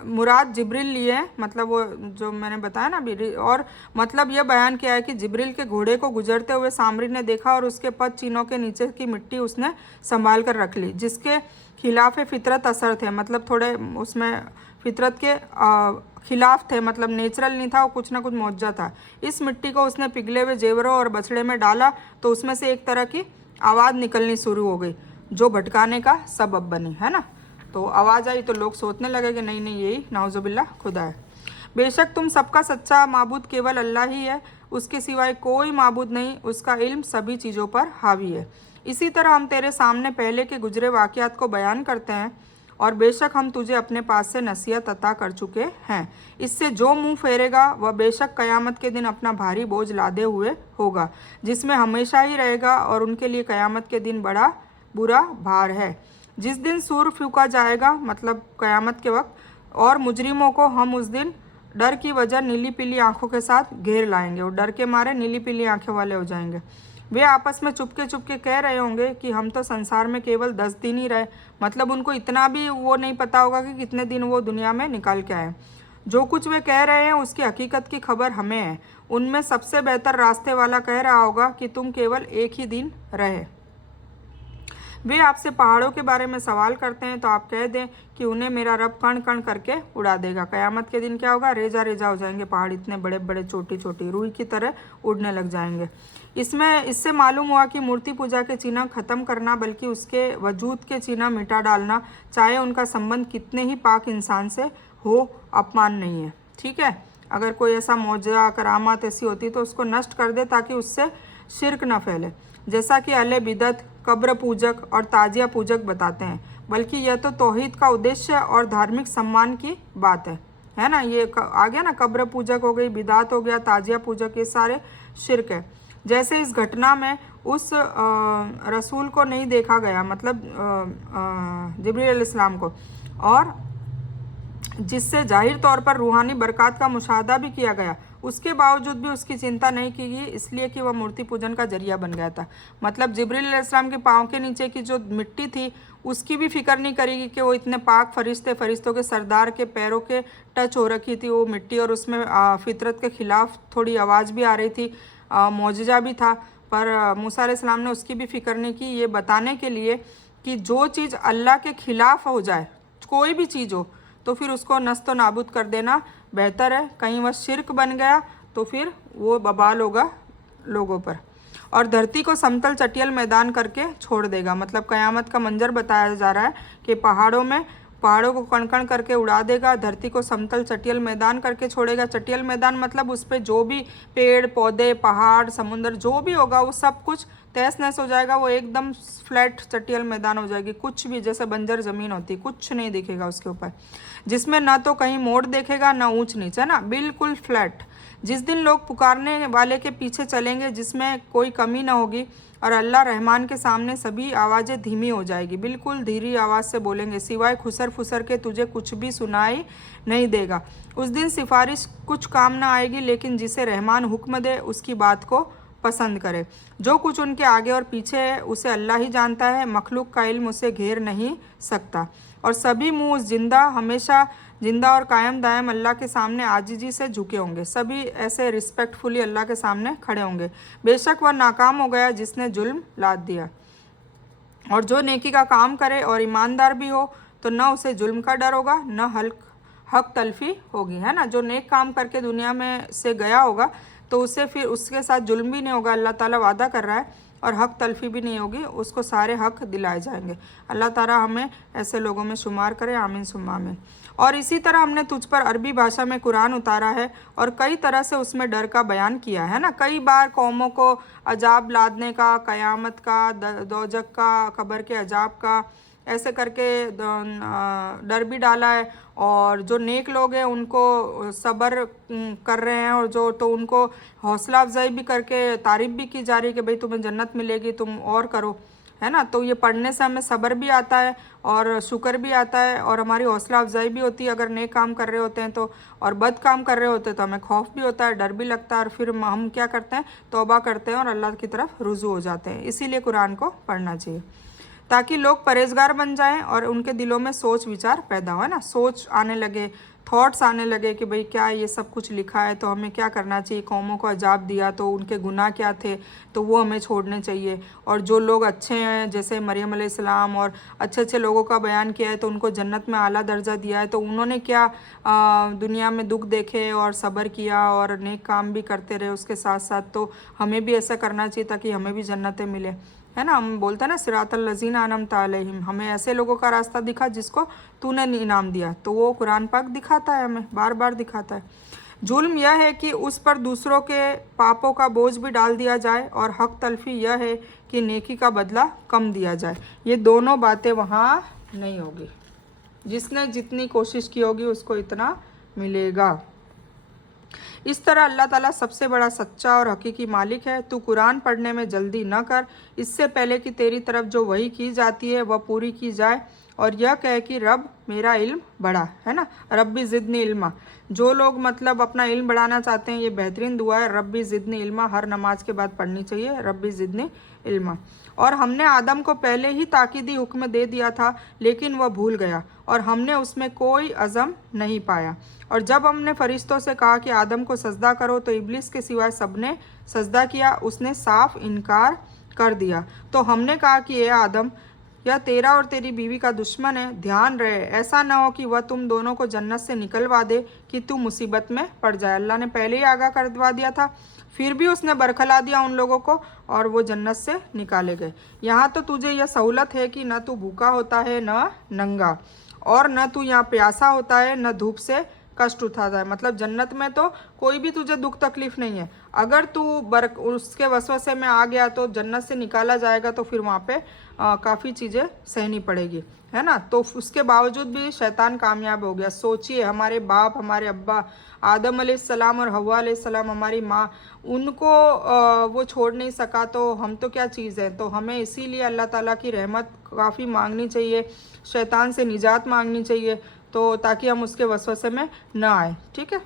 मुराद जिब्रिल लिए, मतलब वो जो मैंने बताया ना अभी, और मतलब यह बयान किया है कि जिब्रिल के घोड़े को गुजरते हुए सामरी ने देखा और उसके पद चिन्हों के नीचे की मिट्टी उसने संभाल कर रख ली, जिसके खिलाफ फितरत असर थे, मतलब थोड़े उसमें फितरत के खिलाफ थे, मतलब नेचुरल नहीं था, वो कुछ ना कुछ मौजूद था। इस मिट्टी को उसने पिघले हुए जेवरों और बछड़े में डाला तो उसमें से एक तरह की आवाज़ निकलनी शुरू हो गई जो भटकाने का सबब बनी, है ना। तो आवाज़ आई तो लोग सोचने लगे कि नहीं नहीं यही नाउजुबिल्ला खुदा है। बेशक तुम सबका सच्चा माबूद केवल अल्लाह ही है, उसके सिवाय कोई माबूद नहीं, उसका इल्म सभी चीज़ों पर हावी है। इसी तरह हम तेरे सामने पहले के गुजरे वाक़यात को बयान करते हैं और बेशक हम तुझे अपने पास से नसीहत अता कर चुके हैं। इससे जो मुंह फेरेगा वह बेशक क़यामत के दिन अपना भारी बोझ लादे हुए होगा, जिसमें हमेशा ही रहेगा, और उनके लिए क़यामत के दिन बड़ा बुरा भार है। जिस दिन सूर फूंका जाएगा, मतलब क़यामत के वक्त, और मुजरिमों को हम उस दिन डर की वजह नीली पीली आंखों के साथ घेर लाएंगे, और डर के मारे नीली पीली आंखें वाले हो जाएंगे। वे आपस में चुपके चुपके कह रहे होंगे कि हम तो संसार में केवल 10 दिन ही रहे, मतलब उनको इतना भी वो नहीं पता होगा कि कितने दिन वो दुनिया में निकाल के आए। जो कुछ वे कह रहे हैं उसकी हकीकत की खबर हमें है। उनमें सबसे बेहतर रास्ते वाला कह रहा होगा कि तुम केवल एक ही दिन रहे। वे आपसे पहाड़ों के बारे में सवाल करते हैं तो आप कह दें कि उन्हें मेरा रब कण कण करके उड़ा देगा। क़यामत के दिन क्या होगा, रेजा रेजा हो जाएंगे पहाड़, इतने बड़े बड़े छोटी छोटी रुई की तरह उड़ने लग जाएंगे। इससे मालूम हुआ कि मूर्ति पूजा के चिन्ह खत्म करना, बल्कि उसके वजूद के चिन्ह मिटा डालना, चाहे उनका संबंध कितने ही पाक इंसान से हो, अपमान नहीं है। ठीक है, अगर कोई ऐसा मौजा करामात ऐसी होती तो उसको नष्ट कर दे ताकि उससे शिरक न फैले, जैसा कि अहले बिदत, कब्र पूजक और ताजिया पूजक बताते हैं। बल्कि यह तो तौहीद का उद्देश्य और धार्मिक सम्मान की बात है ना। ये आ गया ना, कब्र पूजक हो गई, बिदात हो गया, ताजिया पूजक, ये सारे शिरक है। जैसे इस घटना में उस रसूल को नहीं देखा गया, मतलब जिब्रील अलैहिस्सलाम को, और जिससे जाहिर तौर पर रूहानी बरक़ात का मुशाहदा भी किया गया, उसके बावजूद भी उसकी चिंता नहीं की गई, इसलिए कि वह मूर्ति पूजन का जरिया बन गया था। मतलब जिब्रील अलैहिस्सलाम के पाँव के नीचे की जो मिट्टी थी उसकी भी फिक्र नहीं करेगी कि वो इतने पाक फरिश्तों के सरदार के पैरों के टच हो रखी थी वो मिट्टी, और उसमें फितरत के ख़िलाफ़ थोड़ी आवाज़ भी आ रही थी, मौजज़ा भी था, पर मूसा अलैहिस्सलाम ने उसकी भी फिक्र नहीं की, ये बताने के लिए कि जो चीज़ अल्लाह के ख़िलाफ़ हो जाए, कोई भी चीज़ हो, तो फिर उसको नस्त नाबूद कर देना बेहतर है। कहीं वह शिरक बन गया तो फिर वो बबाल होगा लोगों पर, और धरती को समतल चटियल मैदान करके छोड़ देगा। मतलब क़यामत का मंजर बताया जा रहा है कि पहाड़ों को कण कण करके उड़ा देगा, धरती को समतल चटियल मैदान करके छोड़ेगा। चटियल मैदान मतलब उस पर जो भी पेड़ पौधे, पहाड़, समुद्र जो भी होगा वो सब कुछ तहस नहस हो जाएगा, वो एकदम फ्लैट चटियल मैदान हो जाएगी। कुछ भी, जैसे बंजर ज़मीन होती, कुछ नहीं दिखेगा उसके ऊपर, जिसमें ना तो कहीं मोड़ देखेगा ना ऊंच नीच, है ना, बिल्कुल फ्लैट। जिस दिन लोग पुकारने वाले के पीछे चलेंगे जिसमें कोई कमी ना होगी, और अल्लाह रहमान के सामने सभी आवाज़ें धीमी हो जाएगी, बिल्कुल धीरी आवाज़ से बोलेंगे, सिवाय खुसर फुसर के तुझे कुछ भी सुनाई नहीं देगा। उस दिन सिफारिश कुछ काम ना आएगी, लेकिन जिसे रहमान हुक्म दे उसकी बात को पसंद करे। जो कुछ उनके आगे और पीछे है उसे अल्लाह ही जानता है, मखलूक का इल्म उसे घेर नहीं सकता। और सभी मुँह हमेशा जिंदा और कायम दायम अल्लाह के सामने आजिजी से झुके होंगे, सभी ऐसे रिस्पेक्टफुली अल्लाह के सामने खड़े होंगे। बेशक वह नाकाम हो गया जिसने जुल्म लाद दिया, और जो नेकी का काम करे और ईमानदार भी हो तो न उसे जुल्म का डर होगा न हक तलफी होगी, है ना। जो नेक काम करके दुनिया में से गया होगा तो उसे फिर उसके साथ जुल्म भी नहीं होगा, अल्लाह ताला वादा कर रहा है, और हक तलफी भी नहीं होगी, उसको सारे हक दिलाए जाएंगे। अल्लाह ताला हमें ऐसे लोगों में शुमार करे, आमीन सुम्मा आमीन। और इसी तरह हमने तुझ पर अरबी भाषा में कुरान उतारा है और कई तरह से उसमें डर का बयान किया है ना। कई बार कौमों को अजाब लादने का, क़यामत का, दोजक का, कब्र के अजाब का, ऐसे करके डर भी डाला है। और जो नेक लोग हैं उनको सब्र कर रहे हैं, और जो तो उनको हौसला अफजाई भी करके तारीफ़ भी की जा रही है कि भाई तुम्हें जन्नत मिलेगी, तुम और करो, है ना। तो ये पढ़ने से हमें सब्र भी आता है और शुक्र भी आता है, और हमारी हौसला अफजाई भी होती है अगर नेक काम कर रहे होते हैं तो, और बद काम कर रहे होते हैं तो हमें खौफ भी होता है, डर भी लगता है, और फिर हम क्या करते हैं, तौबा करते हैं और अल्लाह की तरफ रुजू हो जाते हैं। इसीलिए कुरान को पढ़ना चाहिए। ताकि लोग परहेजगार बन जाएं और उनके दिलों में सोच विचार पैदा हो, है ना, सोच आने लगे, थॉट्स आने लगे कि भाई क्या ये सब कुछ लिखा है तो हमें क्या करना चाहिए, कौमों को अजाब दिया तो उनके गुनाह क्या थे तो वो हमें छोड़ने चाहिए, और जो लोग अच्छे हैं जैसे मरियम अलैहिस्सलाम और अच्छे अच्छे लोगों का बयान किया है तो उनको जन्नत में आला दर्जा दिया है, तो उन्होंने क्या दुनिया में दुख देखे और सब्र किया और नेक काम भी करते रहे उसके साथ साथ, तो हमें भी ऐसा करना चाहिए ताकि हमें भी जन्नतें मिले, है ना। हम बोलते हैं ना सिरातल लजीना अनअमता अलैहिम, हमें ऐसे लोगों का रास्ता दिखा जिसको तूने इनाम दिया, तो वो कुरान पाक दिखाता है, हमें बार बार दिखाता है। जुल्म यह है कि उस पर दूसरों के पापों का बोझ भी डाल दिया जाए, और हक तलफी यह है कि नेकी का बदला कम दिया जाए। ये दोनों बातें वहाँ नहीं होगी, जिसने जितनी कोशिश की होगी उसको इतना मिलेगा। इस तरह अल्लाह ताला सबसे बड़ा सच्चा और हकीकी मालिक है। तू कुरान पढ़ने में जल्दी न कर, इससे पहले कि तेरी तरफ जो वही की जाती है वह पूरी की जाए, और यह कहे कि रब मेरा इल्म बढ़ा, है ना, रब्बी ज़िदनी इल्मा। जो लोग मतलब अपना इल्म बढ़ाना चाहते हैं, ये बेहतरीन दुआ है, रब्बी ज़िदनी इल्मा, हर नमाज के बाद पढ़नी चाहिए, रब्बी ज़िदनी इल्मा। और हमने आदम को पहले ही ताकीदी हुक्म दे दिया था, लेकिन वह भूल गया और हमने उसमें कोई अज़म नहीं पाया। और जब हमने फरिश्तों से कहा कि आदम को सजदा करो तो इब्लिस के सिवाय सबने सजदा किया, उसने साफ इनकार कर दिया। तो हमने कहा कि ए आदम, यह तेरा और तेरी बीवी का दुश्मन है, ध्यान रहे ऐसा ना हो कि वह तुम दोनों को जन्नत से निकलवा दे कि तू मुसीबत में पड़ जाए। अल्लाह ने पहले ही आगाह करवा दिया था, फिर भी उसने बरखला दिया उन लोगों को और वो जन्नत से निकाले गए। यहाँ तो तुझे यह सहूलत है कि न तू भूखा होता है न नंगा, और न तू यहाँ प्यासा होता है न धूप से कष्ट उठाता है। मतलब जन्नत में तो कोई भी तुझे दुख तकलीफ नहीं है। अगर तू उसके वसवसे में आ गया तो जन्नत से निकाला जाएगा, तो फिर वहाँ पे काफ़ी चीज़ें सहनी पड़ेगी, है ना। तो उसके बावजूद भी शैतान कामयाब हो गया। सोचिए, हमारे बाप, हमारे अब्बा आदम अलैहिस्सलाम और हव्वा अलैहिस्सलाम, हमारी माँ, उनको वो छोड़ नहीं सका, तो हम तो क्या चीज़ है। तो हमें इसीलिए अल्लाह ताला की रहमत काफ़ी मांगनी चाहिए, शैतान से निजात मांगनी चाहिए, तो ताकि हम उसके वसवसे में ना आए, ठीक है।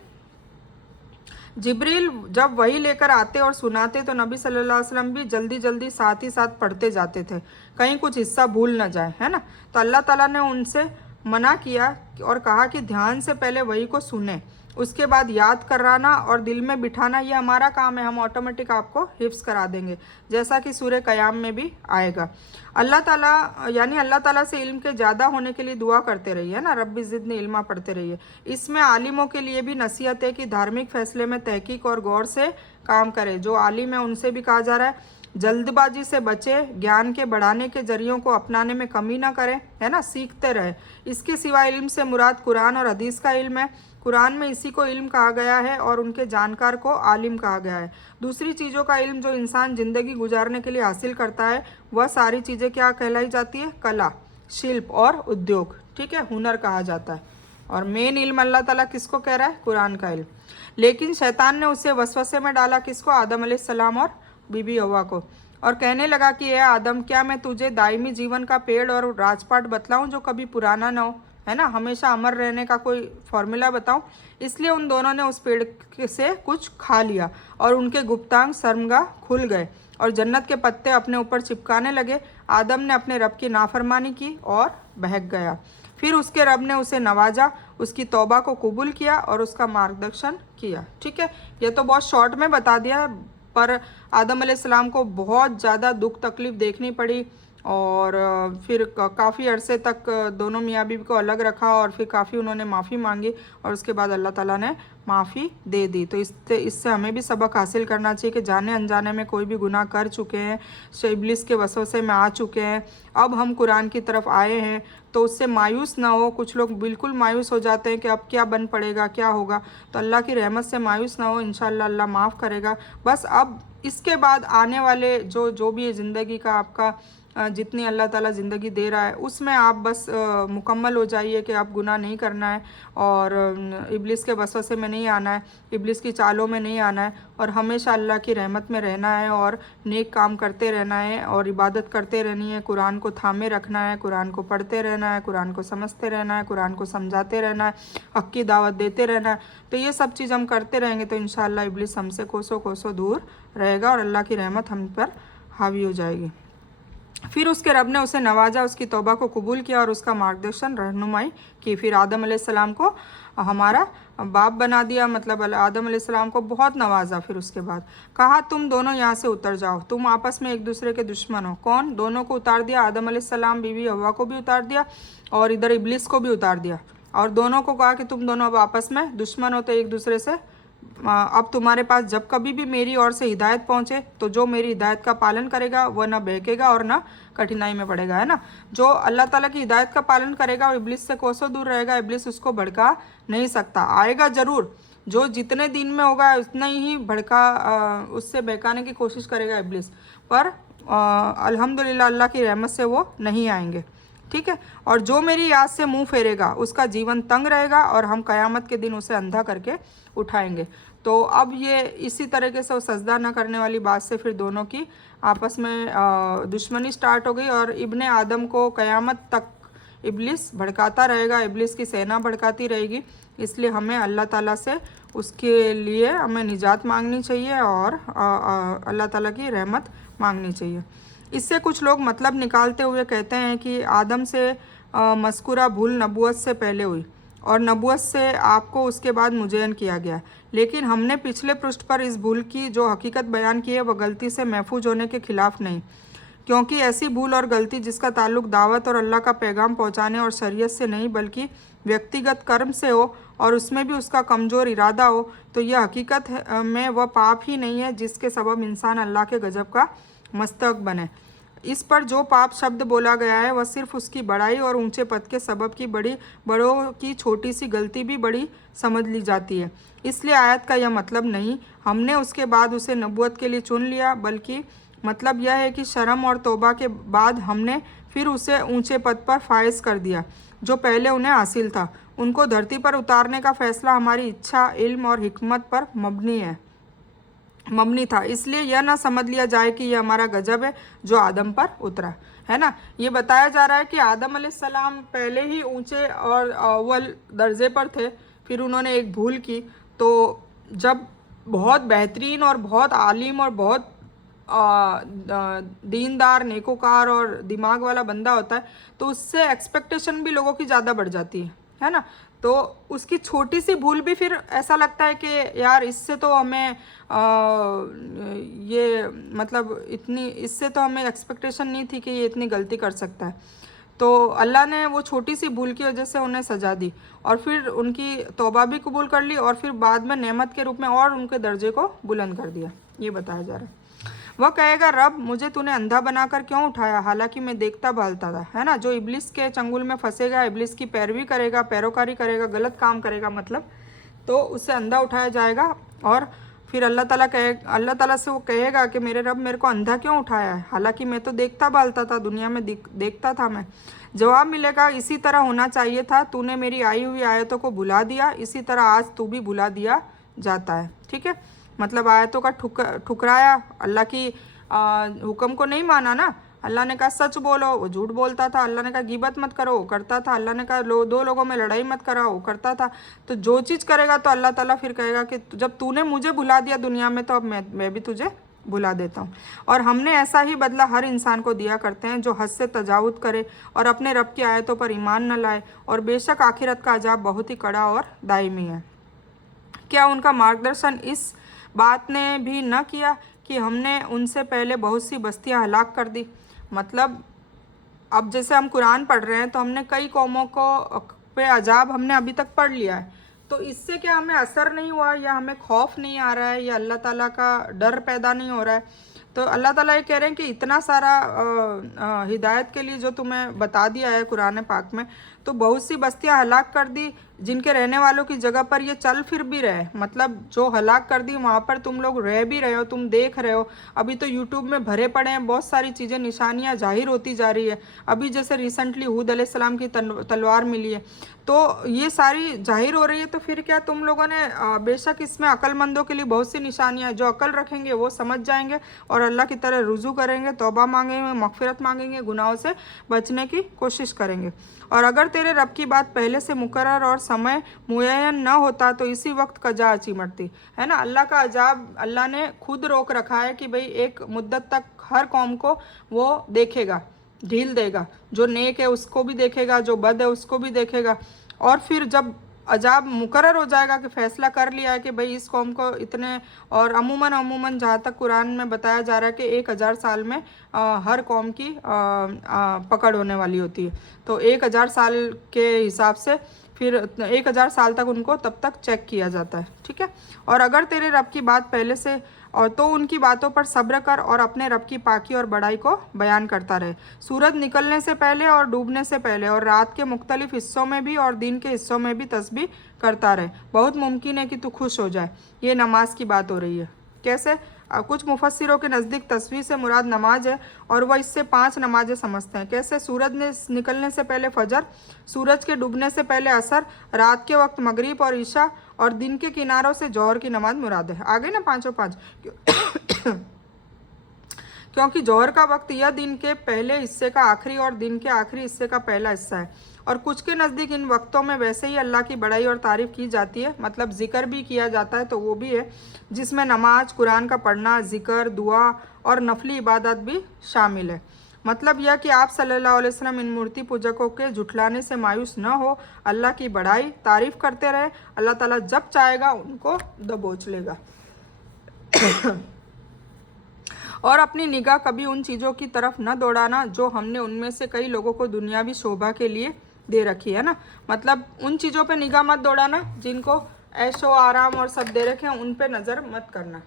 जिब्रील जब वही लेकर आते और सुनाते तो नबी सल्लल्लाहु अलैहि वसल्लम भी जल्दी जल्दी साथ ही साथ पढ़ते जाते थे, कहीं कुछ हिस्सा भूल ना जाए, है ना। तो अल्लाह ताला ने उनसे मना किया और कहा कि ध्यान से पहले वही को सुने, उसके बाद याद कराना और दिल में बिठाना ये हमारा काम है, हम ऑटोमेटिक आपको हिफ्स करा देंगे, जैसा कि सूरह क़याम में भी आएगा। अल्लाह ताला यानी अल्लाह ताला से इल्म के ज़्यादा होने के लिए दुआ करते रहिए ना, रब्बी ज़िदनी इल्मा पढ़ते रहिए। इसमें आलिमों के लिए भी नसीहत है कि धार्मिक फैसले में तहकीक और गौर से काम करें। जो आलिम है उनसे भी कहा जा रहा है जल्दबाजी से बचे, ज्ञान के बढ़ाने के जरियों को अपनाने में कमी ना करें, है ना, सीखते रहे। इसके सिवा इल्म से मुराद कुरान और हदीस का इल्म है। कुरान में इसी को इल्म कहा गया है और उनके जानकार को आलिम कहा गया है। दूसरी चीज़ों का इल्म जो इंसान ज़िंदगी गुजारने के लिए हासिल करता है, वह सारी चीज़ें क्या कहलाई जाती है, कला, शिल्प और उद्योग, ठीक है, हुनर कहा जाता है। और मेन इल्म अल्लाह ताला किसको कह रहा है, कुरान का इल्म। लेकिन शैतान ने उसे वसवसे में डाला, किसको, आदम अलैहिस्सलाम और बीबी हव्वा को, और कहने लगा कि ए आदम, क्या मैं तुझे दायमी जीवन का पेड़ और राजपाट बतलाऊं जो कभी पुराना ना हो, है ना, हमेशा अमर रहने का कोई फॉर्मूला बताऊं। इसलिए उन दोनों ने उस पेड़ से कुछ खा लिया और उनके गुप्तांग शर्मगाह खुल गए और जन्नत के पत्ते अपने ऊपर चिपकाने लगे। आदम ने अपने रब की नाफरमानी की और बहक गया। फिर उसके रब ने उसे नवाजा, उसकी तौबा को कबूल किया और उसका मार्गदर्शन किया, ठीक है। ये तो बहुत शॉर्ट में बता दिया, पर आदम अलैहिस्सलाम को बहुत ज़्यादा दुख तकलीफ़ देखनी पड़ी और फिर काफ़ी अरसे तक दोनों मियाँ बीवी को अलग रखा और फिर काफ़ी उन्होंने माफ़ी मांगी और उसके बाद अल्लाह ताला ने माफ़ी दे दी। तो इससे हमें भी सबक हासिल करना चाहिए कि जाने अनजाने में कोई भी गुनाह कर चुके हैं, इब्लिस के वसवसे में आ चुके हैं, अब हम कुरान की तरफ आए हैं, तो उससे मायूस ना हो। कुछ लोग बिल्कुल मायूस हो जाते हैं कि अब क्या बन पड़ेगा, क्या होगा, तो अल्लाह की रहमत से मायूस ना हो, इंशाअल्लाह अल्लाह माफ़ करेगा। बस अब इसके बाद आने वाले जो भी ज़िंदगी का आपका जितनी अल्लाह ताला ज़िंदगी दे रहा है उसमें आप बस मुकम्मल हो जाइए कि आप गुनाह नहीं करना है और इब्लिस के वसवसे में नहीं आना है, इब्लिस की चालों में नहीं आना है और हमेशा अल्लाह की रहमत में रहना है और नेक काम करते रहना है और इबादत करते रहनी है। कुरान को थामे रखना है, कुरान को पढ़ते रहना है, कुरान को समझते रहना है, कुरान को समझाते रहना है, हक़ की दावत देते रहना है। तो ये सब चीज़ हम करते रहेंगे तो इंशाअल्लाह इब्लिस हमसे कोसों कोसों दूर रहेगा और अल्लाह की रहमत हम पर हावी हो जाएगी। फिर उसके रब ने उसे नवाजा, उसकी तौबा को कबूल किया और उसका मार्गदर्शन रहनुमाई की। फिर आदम अलैहिस्सलाम को हमारा बाप बना दिया, मतलब आदम अलैहिस्सलाम को बहुत नवाजा। फिर उसके बाद कहा तुम दोनों यहाँ से उतर जाओ, तुम आपस में एक दूसरे के दुश्मन हो। कौन? दोनों को उतार दिया, आदम अलैहिस्सलाम बीवी हव्वा को भी उतार दिया और इधर इब्लिस को भी उतार दिया। और दोनों को कहा कि तुम दोनों अब आपस में दुश्मन हो, तो एक दूसरे से अब तुम्हारे पास जब कभी भी मेरी ओर से हिदायत पहुंचे तो जो मेरी हिदायत का पालन करेगा वह ना बहकेगा और ना कठिनाई में पड़ेगा, है ना। जो अल्लाह ताला की हिदायत का पालन करेगा और इब्लिस से कोसों दूर रहेगा, इब्लिस उसको भड़का नहीं सकता। आएगा ज़रूर, जो जितने दिन में होगा उतना ही उससे बहकाने की कोशिश करेगा इब्लिस, पर अल्हम्दुलिल्लाह अल्लाह की रहमत से वो नहीं आएंगे, ठीक है। और जो मेरी याद से मुंह फेरेगा उसका जीवन तंग रहेगा और हम क़यामत के दिन उसे अंधा करके उठाएंगे। तो अब ये इसी तरीके से वो सजदा न करने वाली बात से फिर दोनों की आपस में दुश्मनी स्टार्ट हो गई और इब्ने आदम को क़यामत तक इब्लिस भड़काता रहेगा, इब्लिस की सेना भड़काती रहेगी। इसलिए हमें अल्लाह ताला से उसके लिए हमें निजात मांगनी चाहिए और अल्लाह ताला की रहमत मांगनी चाहिए। इससे कुछ लोग मतलब निकालते हुए कहते हैं कि आदम से मज़कूरा भूल नबूवत से पहले हुई और नबूवत से आपको उसके बाद मुज़य्यन किया गया, लेकिन हमने पिछले पृष्ठ पर इस भूल की जो हकीकत बयान की है वह गलती से महफूज होने के खिलाफ नहीं, क्योंकि ऐसी भूल और गलती जिसका ताल्लुक दावत और अल्लाह का पैगाम पहुंचाने और शरीयत से नहीं बल्कि व्यक्तिगत कर्म से हो और उसमें भी उसका कमज़ोर इरादा हो, तो यह हकीकत में वह पाप ही नहीं है जिसके सबब इंसान अल्लाह के गज़ब का मस्तक बने। इस पर जो पाप शब्द बोला गया है वह सिर्फ उसकी बड़ाई और ऊंचे पद के सबब की बड़ों की छोटी सी गलती भी बड़ी समझ ली जाती है। इसलिए आयत का यह मतलब नहीं हमने उसके बाद उसे नबूवत के लिए चुन लिया, बल्कि मतलब यह है कि शर्म और तौबा के बाद हमने फिर उसे ऊंचे पद पर फायज कर दिया जो पहले उन्हें हासिल था। उनको धरती पर उतारने का फैसला हमारी इच्छा, इल्म और हिकमत पर मबनी था। इसलिए यह ना समझ लिया जाए कि यह हमारा गजब है जो आदम पर उतरा, है ना। ये बताया जा रहा है कि आदम अलैहिस्सलाम पहले ही ऊंचे और अव्वल दर्जे पर थे, फिर उन्होंने एक भूल की। तो जब बहुत बेहतरीन और बहुत आलिम और बहुत दीनदार, नेकोकार और दिमाग वाला बंदा होता है तो उससे एक्सपेक्टेशन भी लोगों की ज़्यादा बढ़ जाती है ना। तो उसकी छोटी सी भूल भी फिर ऐसा लगता है कि यार इससे तो हमें ये मतलब इससे तो हमें एक्सपेक्टेशन नहीं थी कि ये इतनी गलती कर सकता है। तो अल्लाह ने वो छोटी सी भूल की वजह से उन्हें सज़ा दी और फिर उनकी तौबा भी कबूल कर ली और फिर बाद में नेमत के रूप में और उनके दर्जे को बुलंद कर दिया, ये बताया जा रहा है। वह कहेगा रब मुझे तूने अंधा बनाकर क्यों उठाया, हालांकि मैं देखता भालता था, है ना। जो इब्लिस के चंगुल में फंसेगा, इब्लिस की पैरवी करेगा, पैरोकारी करेगा, गलत काम करेगा मतलब, तो उससे अंधा उठाया जाएगा। और फिर अल्लाह ताला से वो कहेगा कि मेरे रब मेरे को अंधा क्यों उठाया है, हालांकि मैं तो देखता भालता था, दुनिया में देखता था मैं। जवाब मिलेगा इसी तरह होना चाहिए था, तूने मेरी आई हुई आयतों को भुला दिया, इसी तरह आज तू भी भुला दिया जाता है, ठीक है। मतलब आयतों का ठुकराया, अल्लाह की हुक्म को नहीं माना ना। अल्लाह ने कहा सच बोलो, वो झूठ बोलता था। अल्लाह ने कहा गिबत मत करो, वो करता था। अल्लाह ने कहा दो लोगों में लड़ाई मत कराओ, वो करता था। तो जो चीज़ करेगा तो अल्लाह ताला फिर कहेगा कि जब तूने मुझे भुला दिया दुनिया में तो अब मैं भी तुझे भुला देता हूँ। और हमने ऐसा ही बदला हर इंसान को दिया करते हैं जो हद से तजावुज़ करे और अपने रब की आयतों पर ईमान न लाए, और बेशक आखिरत का अजाब बहुत ही कड़ा और दायमी है। क्या उनका मार्गदर्शन इस बात ने भी न किया कि हमने उनसे पहले बहुत सी बस्तियां हलाक कर दी। मतलब अब जैसे हम कुरान पढ़ रहे हैं तो हमने कई कौमों को पे अजाब हमने अभी तक पढ़ लिया है, तो इससे क्या हमें असर नहीं हुआ या हमें खौफ नहीं आ रहा है या अल्लाह ताला का डर पैदा नहीं हो रहा है। तो अल्लाह ताला ये कह रहे हैं कि इतना सारा हिदायत के लिए जो तुम्हें बता दिया है कुरान पाक में, तो बहुत सी बस्तियां हलाक कर दी जिनके रहने वालों की जगह पर ये चल फिर भी रहे। मतलब जो हलाक कर दी वहाँ पर तुम लोग रह भी रहे हो, तुम देख रहे हो। अभी तो यूट्यूब में भरे पड़े हैं, बहुत सारी चीज़ें, निशानियाँ जाहिर होती जा रही है। अभी जैसे रिसेंटली हूद अलैहिस्सलाम की तलवार मिली है, तो ये सारी जाहिर हो रही है। तो फिर क्या तुम लोगों ने बेशक इसमें अक्लमंदों के लिए बहुत सी निशानियाँ, जो अकल रखेंगे वो समझ जाएंगे और अल्लाह की तरह रुजू करेंगे, तौबा मांगेंगे, मगफिरत मांगेंगे, गुनाहों से बचने की कोशिश करेंगे। और अगर तेरे रब की बात पहले से मुकर्रर और समय मुय्यन न होता तो इसी वक्त कजा अची मरती, है ना। अल्लाह का अजाब अल्लाह ने खुद रोक रखा है कि भाई एक मुद्दत तक हर कौम को वो देखेगा, ढील देगा, जो नेक है उसको भी देखेगा, जो बद है उसको भी देखेगा। और फिर जब अजाब मुकर्रर हो जाएगा कि फ़ैसला कर लिया है कि भाई इस कौम को इतने, और अमूमन जहाँ तक कुरान में बताया जा रहा है कि 1000 साल में हर कौम की पकड़ होने वाली होती है। तो 1000 साल के हिसाब से फिर 1000 साल तक उनको तब तक चेक किया जाता है, ठीक है। और अगर तेरे रब की बात पहले से और तो उनकी बातों पर सब्र कर और अपने रब की पाकी और बड़ाई को बयान करता रहे, सूरज निकलने से पहले और डूबने से पहले और रात के मुख्तलिफ हिस्सों में भी और दिन के हिस्सों में भी तस्बीह करता रहे। बहुत मुमकिन है कि तू खुश हो जाए। ये नमाज की बात हो रही है। कैसे? कुछ मुफस्सिरों के नज़दीक तस्बीह से मुराद नमाज है और वह इससे 5 नमाजें समझते हैं। कैसे? सूरज ने निकलने से पहले फजर, सूरज के डूबने से पहले असर, रात के वक्त मगरिब और ईशा, और दिन के किनारों से जौहर की नमाज मुराद है। आ गए ना 5 क्योंकि जौहर का वक्त यह दिन के पहले हिस्से का आखिरी और दिन के आखिरी हिस्से का पहला हिस्सा है। और कुछ के नज़दीक इन वक्तों में वैसे ही अल्लाह की बड़ाई और तारीफ़ की जाती है, मतलब ज़िक्र भी किया जाता है, तो वो भी है जिसमें नमाज, कुरान का पढ़ना, ज़िक्र, दुआ और नफली इबादत भी शामिल है। मतलब यह कि आप सल्लल्लाहु अलैहि वसल्लम इन मूर्ति पूजकों के झुठलाने से मायूस न हो, अल्लाह की बड़ाई तारीफ़ करते रहे। अल्लाह ताला जब चाहेगा उनको दबोच लेगा। और अपनी निगाह कभी उन चीज़ों की तरफ न दौड़ाना जो हमने उनमें से कई लोगों को दुनियावी शोभा के लिए दे रखी है ना। मतलब उन चीज़ों पे निगाह मत दौड़ाना जिनको ऐशो आराम और सब दे रखे हैं, उन पे नज़र मत करना।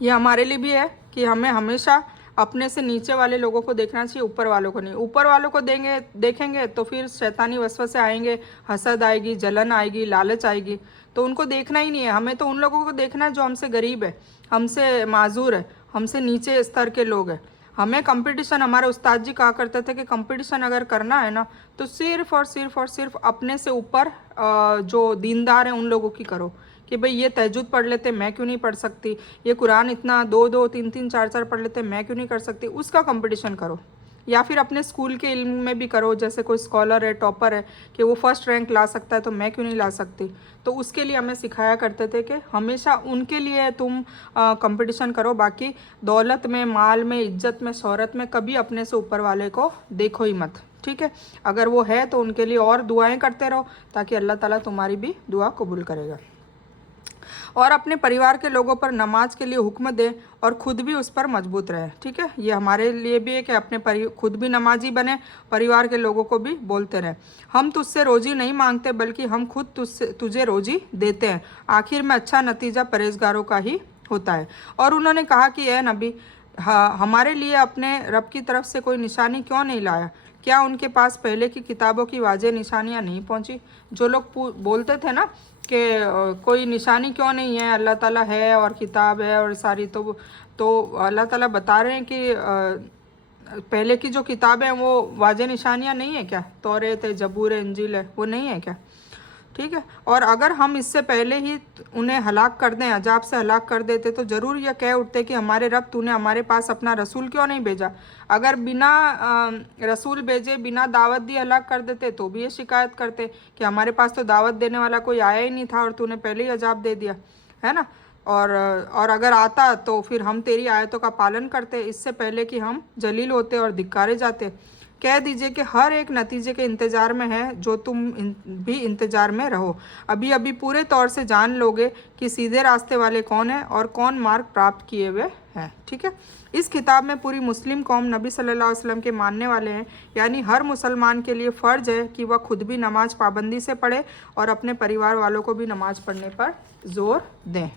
ये हमारे लिए भी है कि हमें हमेशा अपने से नीचे वाले लोगों को देखना चाहिए, ऊपर वालों को नहीं। ऊपर वालों को देखेंगे तो फिर शैतानी वसवसे आएंगे, हसद आएगी, जलन आएगी, लालच आएगी, तो उनको देखना ही नहीं है। हमें तो उन लोगों को देखना है जो हमसे गरीब है, हमसे माजूर है, हमसे नीचे स्तर के लोग हैं। हमें कंपटीशन, हमारे उस्ताद जी कहा करते थे कि कंपटीशन अगर करना है ना तो सिर्फ और सिर्फ अपने से ऊपर जो दीनदार हैं उन लोगों की करो कि भाई ये तहज्जुद पढ़ लेते मैं क्यों नहीं पढ़ सकती, ये कुरान इतना 2-2, 3-3, 4-4 पढ़ लेते मैं क्यों नहीं कर सकती, उसका कंपटीशन करो। या फिर अपने स्कूल के इल्म में भी करो, जैसे कोई स्कॉलर है, टॉपर है, कि वो फर्स्ट रैंक ला सकता है तो मैं क्यों नहीं ला सकती। तो उसके लिए हमें सिखाया करते थे कि हमेशा उनके लिए तुम कंपटीशन करो, बाकी दौलत में, माल में, इज्जत में, शोहरत में कभी अपने से ऊपर वाले को देखो ही मत, ठीक है। अगर वो है तो उनके लिए और दुआएं करते रहो ताकि अल्लाह ताला तुम्हारी भी दुआ कबूल करेगा। और अपने परिवार के लोगों पर नमाज के लिए हुक्म दे और खुद भी उस पर मजबूत रहे, ठीक है। ये हमारे लिए भी है कि अपने खुद भी नमाजी बने, परिवार के लोगों को भी बोलते रहे, हम तुझसे रोज़ी नहीं मांगते बल्कि हम खुद तुझे रोज़ी देते हैं, आखिर में अच्छा नतीजा परहेजगारों का ही होता है। और उन्होंने कहा कि ए नबी, हमारे लिए अपने रब की तरफ से कोई निशानी क्यों नहीं लाया, क्या उनके पास पहले की किताबों की वाज़ेह निशानियाँ नहीं पहुँची। जो लोग बोलते थे ना कि कोई निशानी क्यों नहीं है, अल्लाह ताला है और किताब है और सारी, तो अल्लाह ताला बता रहे हैं कि पहले की जो किताबें हैं वो वाज़ेह निशानियाँ नहीं है क्या, तौरेत है, जबूर है, इंजील है, वो नहीं है क्या, ठीक है। और अगर हम इससे पहले ही उन्हें हलाक कर दें, अजाब से हलाक कर देते, तो ज़रूर यह कह उठते कि हमारे रब, तूने हमारे पास अपना रसूल क्यों नहीं भेजा। अगर बिना रसूल भेजे, बिना दावत दिए हलाक कर देते तो भी ये शिकायत करते कि हमारे पास तो दावत देने वाला कोई आया ही नहीं था और तूने पहले ही अजाब दे दिया, है ना। और अगर आता तो फिर हम तेरी आयतों का पालन करते, इससे पहले कि हम जलील होते और धिक्कारे जाते। कह दीजिए कि हर एक नतीजे के इंतज़ार में है, जो तुम भी इंतज़ार में रहो। अभी अभी पूरे तौर से जान लोगे कि सीधे रास्ते वाले कौन है और कौन मार्ग प्राप्त किए हुए हैं, ठीक है। इस किताब में पूरी मुस्लिम कौम नबी सल्लल्लाहु अलैहि वसल्लम के मानने वाले हैं, यानी हर मुसलमान के लिए फ़र्ज़ है कि वह खुद भी नमाज पाबंदी से पढ़े और अपने परिवार वालों को भी नमाज पढ़ने पर ज़ोर दें।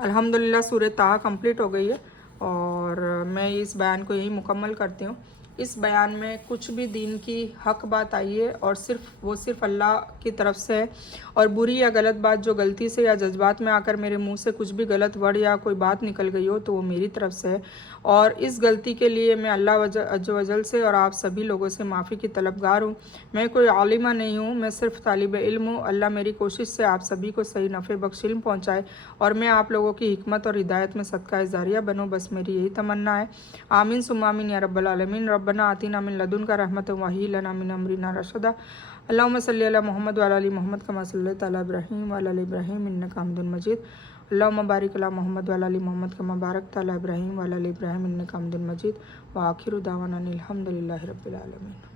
अल्हम्दुलिल्लाह सूरह ताहा कंप्लीट हो गई है और मैं इस बयान को यही मुकम्मल करती हूँ। इस बयान में कुछ भी दीन की हक बात आई है और सिर्फ अल्लाह की तरफ से है, और बुरी या गलत बात जो गलती से या जज्बात में आकर मेरे मुंह से कुछ भी गलत वर्ड या कोई बात निकल गई हो तो वो मेरी तरफ से है, और इस गलती के लिए मैं अल्लाह अज़्ज़ वजल से और आप सभी लोगों से माफ़ी की तलबगार हूँ। मैं कोई आलिमा नहीं हूँ, मैं सिर्फ तालिब इल्म हूँ। अल्लाह मेरी कोशिश से आप सभी को सही नफ़े बख्श इल्म पहुँचाए और मैं आप लोगों की हिकमत और हिदायत में सदका जारिया बनूँ, बस मेरी यही तमन्ना है। आमीन सुम्मा आमीन या रब्बल आलमीन। रब्बना आतिना मिन लदुनका रहमतन व हय्यि लना मिन अमरिना रशदा। अल्लाहुम्मा सल्लि अला मोहम्मद व अला आलि मोहम्मद कमा सल्लैता अला इब्राहीम व अला आलि इब्राहीम इन्नका हमीदुम मजीद। अल्लाहुम्मा बारिक अला मोहम्मद व अला आलि मोहम्मद कमा बारकता अला इब्राहीम व अला आलि इब्राहीम इन्नका हमीदुम मजीद। व आखिरु दावाना अनिल हम्दुलिल्लाहि रब्बिल आलमीन।